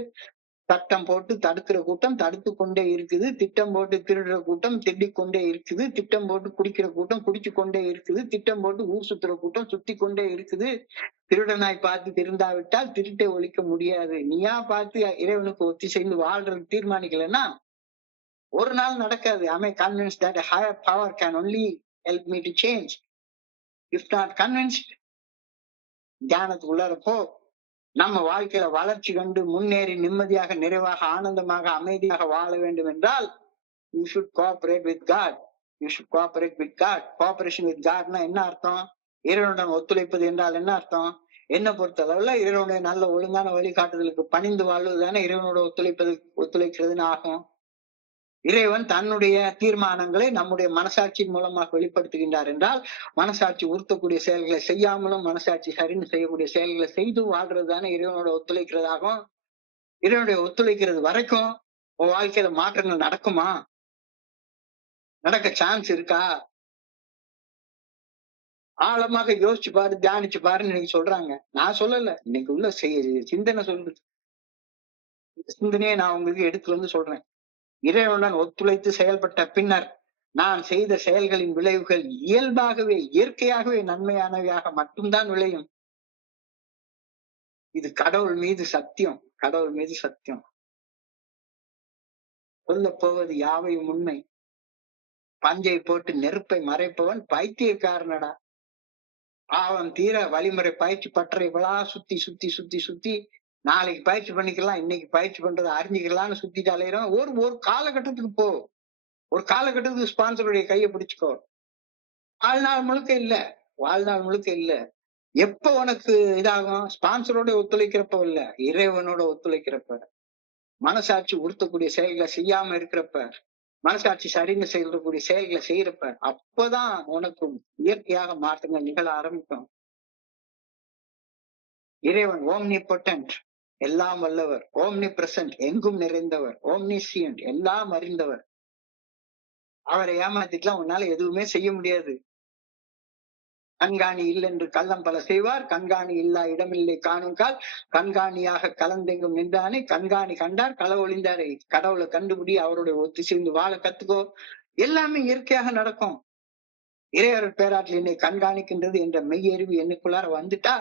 சட்டம் போட்டு தடுக்கிற கூட்டம் தடுத்து கொண்டே இருக்குது. திட்டம் போட்டு திருடுற கூட்டம் திருடிக் கொண்டே இருக்குது. திட்டம் போட்டு குடிக்கிற கூட்டம் குடிச்சு கொண்டே இருக்குது. திட்டம் போட்டு ஊர் சுத்துற கூட்டம் சுத்தி கொண்டே இருக்குது. திருடனாய் பார்த்து திருந்தாவிட்டால் திருட்டை ஒழிக்க முடியாது. நீயா பார்த்து இறைவனுக்கு ஒத்தி செய்து வாழ்றது தீர்மானிக்கலன்னா ஒரு நாள் நடக்காது. I am convinced that a higher power can only help me to change. If not convinced, தியானத்துக்குள்ளார போ. நம்ம வாழ்க்கையில வளர்ச்சி கண்டு முன்னேறி நிம்மதியாக நிறைவாக ஆனந்தமாக அமைதியாக வாழ வேண்டும் என்றால் you should cooperate with God. You should cooperate with God. Cooperation with Godனா என்ன அர்த்தம்? இறைவனுடன் ஒத்துழைப்பது என்றால் என்ன அர்த்தம்? என்ன பொறுத்தளவுல இறைவனுடைய நல்ல ஒழுங்கான வழிகாட்டுதலுக்கு பணிந்து வாழ்வதுதானே இறைவனோட ஒத்துழைக்கிறதுன்னு ஆகும். இறைவன் தன்னுடைய தீர்மானங்களை நம்முடைய மனசாட்சியின் மூலமாக வெளிப்படுத்துகின்றார் என்றால் மனசாட்சி உறுத்தக்கூடிய செயல்களை செய்யாமலும் மனசாட்சி சரின்னு செய்யக்கூடிய செயல்களை செய்து வாழ்றது தானே இறைவனோட ஒத்துழைக்கிறதாகும். இறைவனுடைய ஒத்துழைக்கிறது வரைக்கும் உன் வாழ்க்கையில மாற்றங்கள் நடக்குமா? நடக்க சான்ஸ் இருக்கா? ஆழமாக யோசிச்சு பாரு, தியானிச்சு பாருன்னு இன்னைக்கு சொல்றாங்க. நான் சொல்லல, இன்னைக்கு உள்ள சிந்தனை சொல்லுது. சிந்தனையை நான் உங்களுக்கு எடுத்து வந்து சொல்றேன். இறைவனுடன் ஒத்துழைத்து செயல்பட்ட பின்னர் நான் செய்த செயல்களின் விளைவுகள் இயல்பாகவே இயற்கையாகவே நன்மையானவையாக மட்டும்தான் விளையும். இது கடவுள் மீது சத்தியம். கடவுள் மீது சத்தியம். சொல்ல போவது யாவையும் உண்மை. பஞ்சை போட்டு நெருப்பை மறைப்பவன் பைத்தியக்காரனடா. பாவம் தீர வழிமுறை பயிற்சி பற்றை விழா சுத்தி சுத்தி சுத்தி சுத்தி நாளைக்கு பயிற்சி பண்ணிக்கலாம், இன்னைக்கு பயிற்சி பண்றதை அறிஞ்சுக்கலாம்னு சுத்திட்டு அலையிறோம். ஒரு காலகட்டத்துக்கு போ. ஒரு காலகட்டத்துக்கு ஸ்பான்சருடைய கையை பிடிச்சுக்கோ. வாழ்நாள் முழுக்க இல்ல. வாழ்நாள் முழுக்க இல்ல. எப்ப உனக்கு இதாகும்? ஸ்பான்சரோட ஒத்துழைக்கிறப்ப இல்ல, இறைவனோட ஒத்துழைக்கிறப்ப, மனசாட்சி உறுத்தக்கூடிய செயல்களை செய்யாம இருக்கிறப்ப, மனசாட்சி சரிந்து செய்யக்கூடிய செயல்களை செய்யறப்ப, அப்பதான் உனக்கு இயற்கையாக மாற்றங்கள் நிகழ ஆரம்பிக்கும். இறைவன் ஓம்னிபொட்டன்ட், எல்லாம் வல்லவர். ஓம்னி பிரசன்ட், எங்கும் நிறைந்தவர். ஓம்னிசியன்ட், எல்லாம் அறிந்தவர். அவரை ஏமாத்திட்டுலாம் உன்னால எதுவுமே செய்ய முடியாது. கண்காணி இல்லை என்று கள்ளம் பல செய்வார். கண்காணி இல்லா இடமில்லை காணும் கால் கண்காணியாக கலந்தெங்கும் நின்றானே. கண்காணி கண்டார் கள ஒளிந்தாரே. கடவுளை கண்டுபிடி, அவருடைய ஒத்து சேர்ந்து வாழ கத்துக்கோ. எல்லாமே இயற்கையாக நடக்கும். இறையருள் பேராற்றல் என்னை கண்காணிக்கின்றது என்ற மெய்யறிவு என்னைக்குள்ளார வந்துட்டா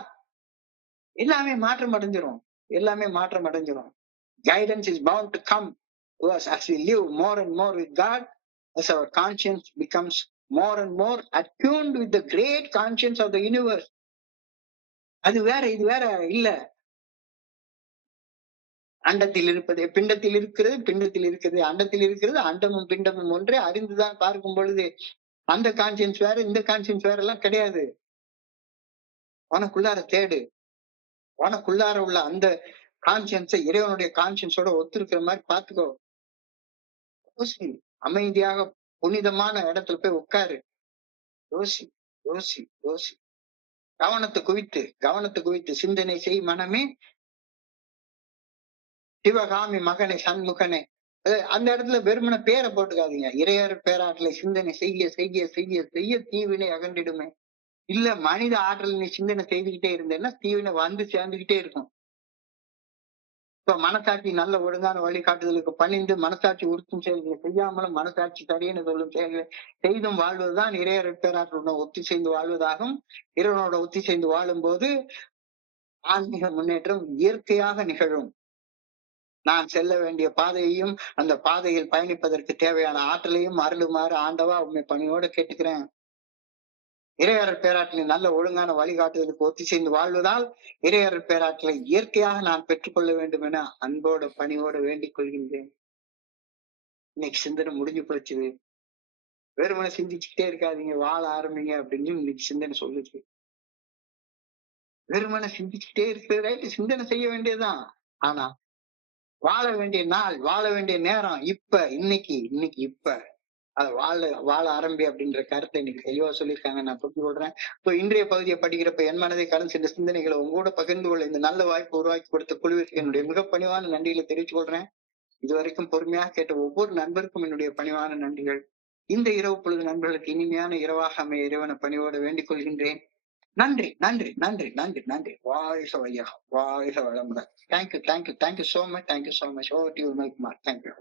எல்லாமே மாற்றம் அடைஞ்சிரும். எல்லாமே மாற்றம் அடைஞ்சிரும். Guidance is bound to come to us as we live more and more with God, as our conscience becomes more and more attuned with the great conscience of the universe. அது வேற, இது வேற இல்ல. அண்டத்தில் இருப்பது பிண்டத்தில் இருக்கிறது, பிண்டத்தில் இருக்கிறது அண்டத்தில் இருக்கிறது, அண்டமும் பிண்டமும் ஒன்றே அறிந்துதான் பார்க்கும் பொழுது அந்த கான்சியன்ஸ் வேற இந்த கான்சியன்ஸ் வேற எல்லாம் கிடையாது. உனக்குள்ளார தேடு. உனக்குள்ளார உள்ள அந்த கான்சியன்ஸை இறைவனுடைய கான்சியன்ஸோட ஒத்திருக்கிற மாதிரி பாத்துக்கோ. யோசி. அமைதியாக புனிதமான இடத்துல போய் உட்காரு. யோசி யோசி யோசி. கவனத்தை குவித்து சிந்தனை செய் மனமே சிவகாமி மகனை சண்முகனே. அந்த இடத்துல வெறுமன பேரை போட்டுக்காதீங்க. இறையர் பேராற்றலை சிந்தனை செய்ய செய்ய செய்ய செய்ய தீவினை அகன்றிடுமே. இல்ல மனித ஆற்றல் நீ சிந்தனை செய்துகிட்டே இருந்தேன்னா தீவினை வந்து சேர்ந்துகிட்டே இருக்கும். இப்ப மனசாட்சி நல்ல ஒழுங்கான வழிகாட்டுதலுக்கு பணிந்து மனசாட்சி உறுத்தும் செயல்களை செய்யாமலும் மனசாட்சி சரியான சொல்லும் செயல்களை செய்தும் வாழ்வதுதான் இறையர் பேராற்றலுடன் ஒத்தி செய்து வாழ்வதாகும். இறைவனோட ஒத்தி செய்து வாழும் போது ஆன்மீக முன்னேற்றம் இயற்கையாக நிகழும். நான் செல்ல வேண்டிய பாதையையும் அந்த பாதையில் பயணிப்பதற்கு தேவையான ஆற்றலையும் அருளுமாறு ஆண்டவா உண்மை பணியோடு கேட்டுக்கிறேன். இறையறல் பேராற்றலின் நல்ல ஒழுங்கான வழிகாட்டுதலுக்கு ஒத்தி செய்து வாழ்வதால் இறையறல் பேராற்றலை இயற்கையாக நான் பெற்றுக்கொள்ள வேண்டும் என அன்போட பணியோடு வேண்டிக் கொள்கின்றேன். இன்னைக்கு சிந்தனை முடிஞ்சு போச்சு. வெறுமனை சிந்திச்சுக்கிட்டே இருக்காதீங்க, வாழ ஆரம்பிங்க அப்படின்னு இன்னைக்கு சிந்தனை சொல்லுச்சு. வெறுமனை சிந்திச்சுக்கிட்டே இருக்கிறது ரைட்டு, சிந்தனை செய்ய வேண்டியதுதான். ஆனா வாழ வேண்டிய நாள், வாழ வேண்டிய நேரம் இப்ப, இன்னைக்கு இப்ப அதை வாழ ஆரம்பி அப்படின்ற கருத்தை இன்னைக்கு தெளிவா சொல்லியிருக்காங்க. நான் புரிஞ்சு கொள்றேன். இப்போ இன்றைய பகுதியை படிக்கிறப்ப என் மனதை கடந்து சென்ற சிந்தனைகளை உங்களோட பகிர்ந்து கொள்ள இந்த நல்ல வாய்ப்பு உருவாக்கி கொடுத்த குழுவிற்கு என்னுடைய மிக பணிவான நன்றிகளை தெரிவித்துக் கொள்றேன். இதுவரைக்கும் பொறுமையாக கேட்ட ஒவ்வொரு நண்பருக்கும் என்னுடைய பணிவான நன்றிகள். இந்த இரவு பொழுது நண்பர்களுக்கு இனிமையான இரவாக அமைய இறைவன பணியோடு வேண்டிக் கொள்கின்றேன். நன்றி நன்றி நன்றி நன்றி நன்றி. வாழ்க வையகம், வாழ்க வளமுடன். Thank you thank you thank you so much. Thank you so much. Over to you, Mike Mark. Thank you.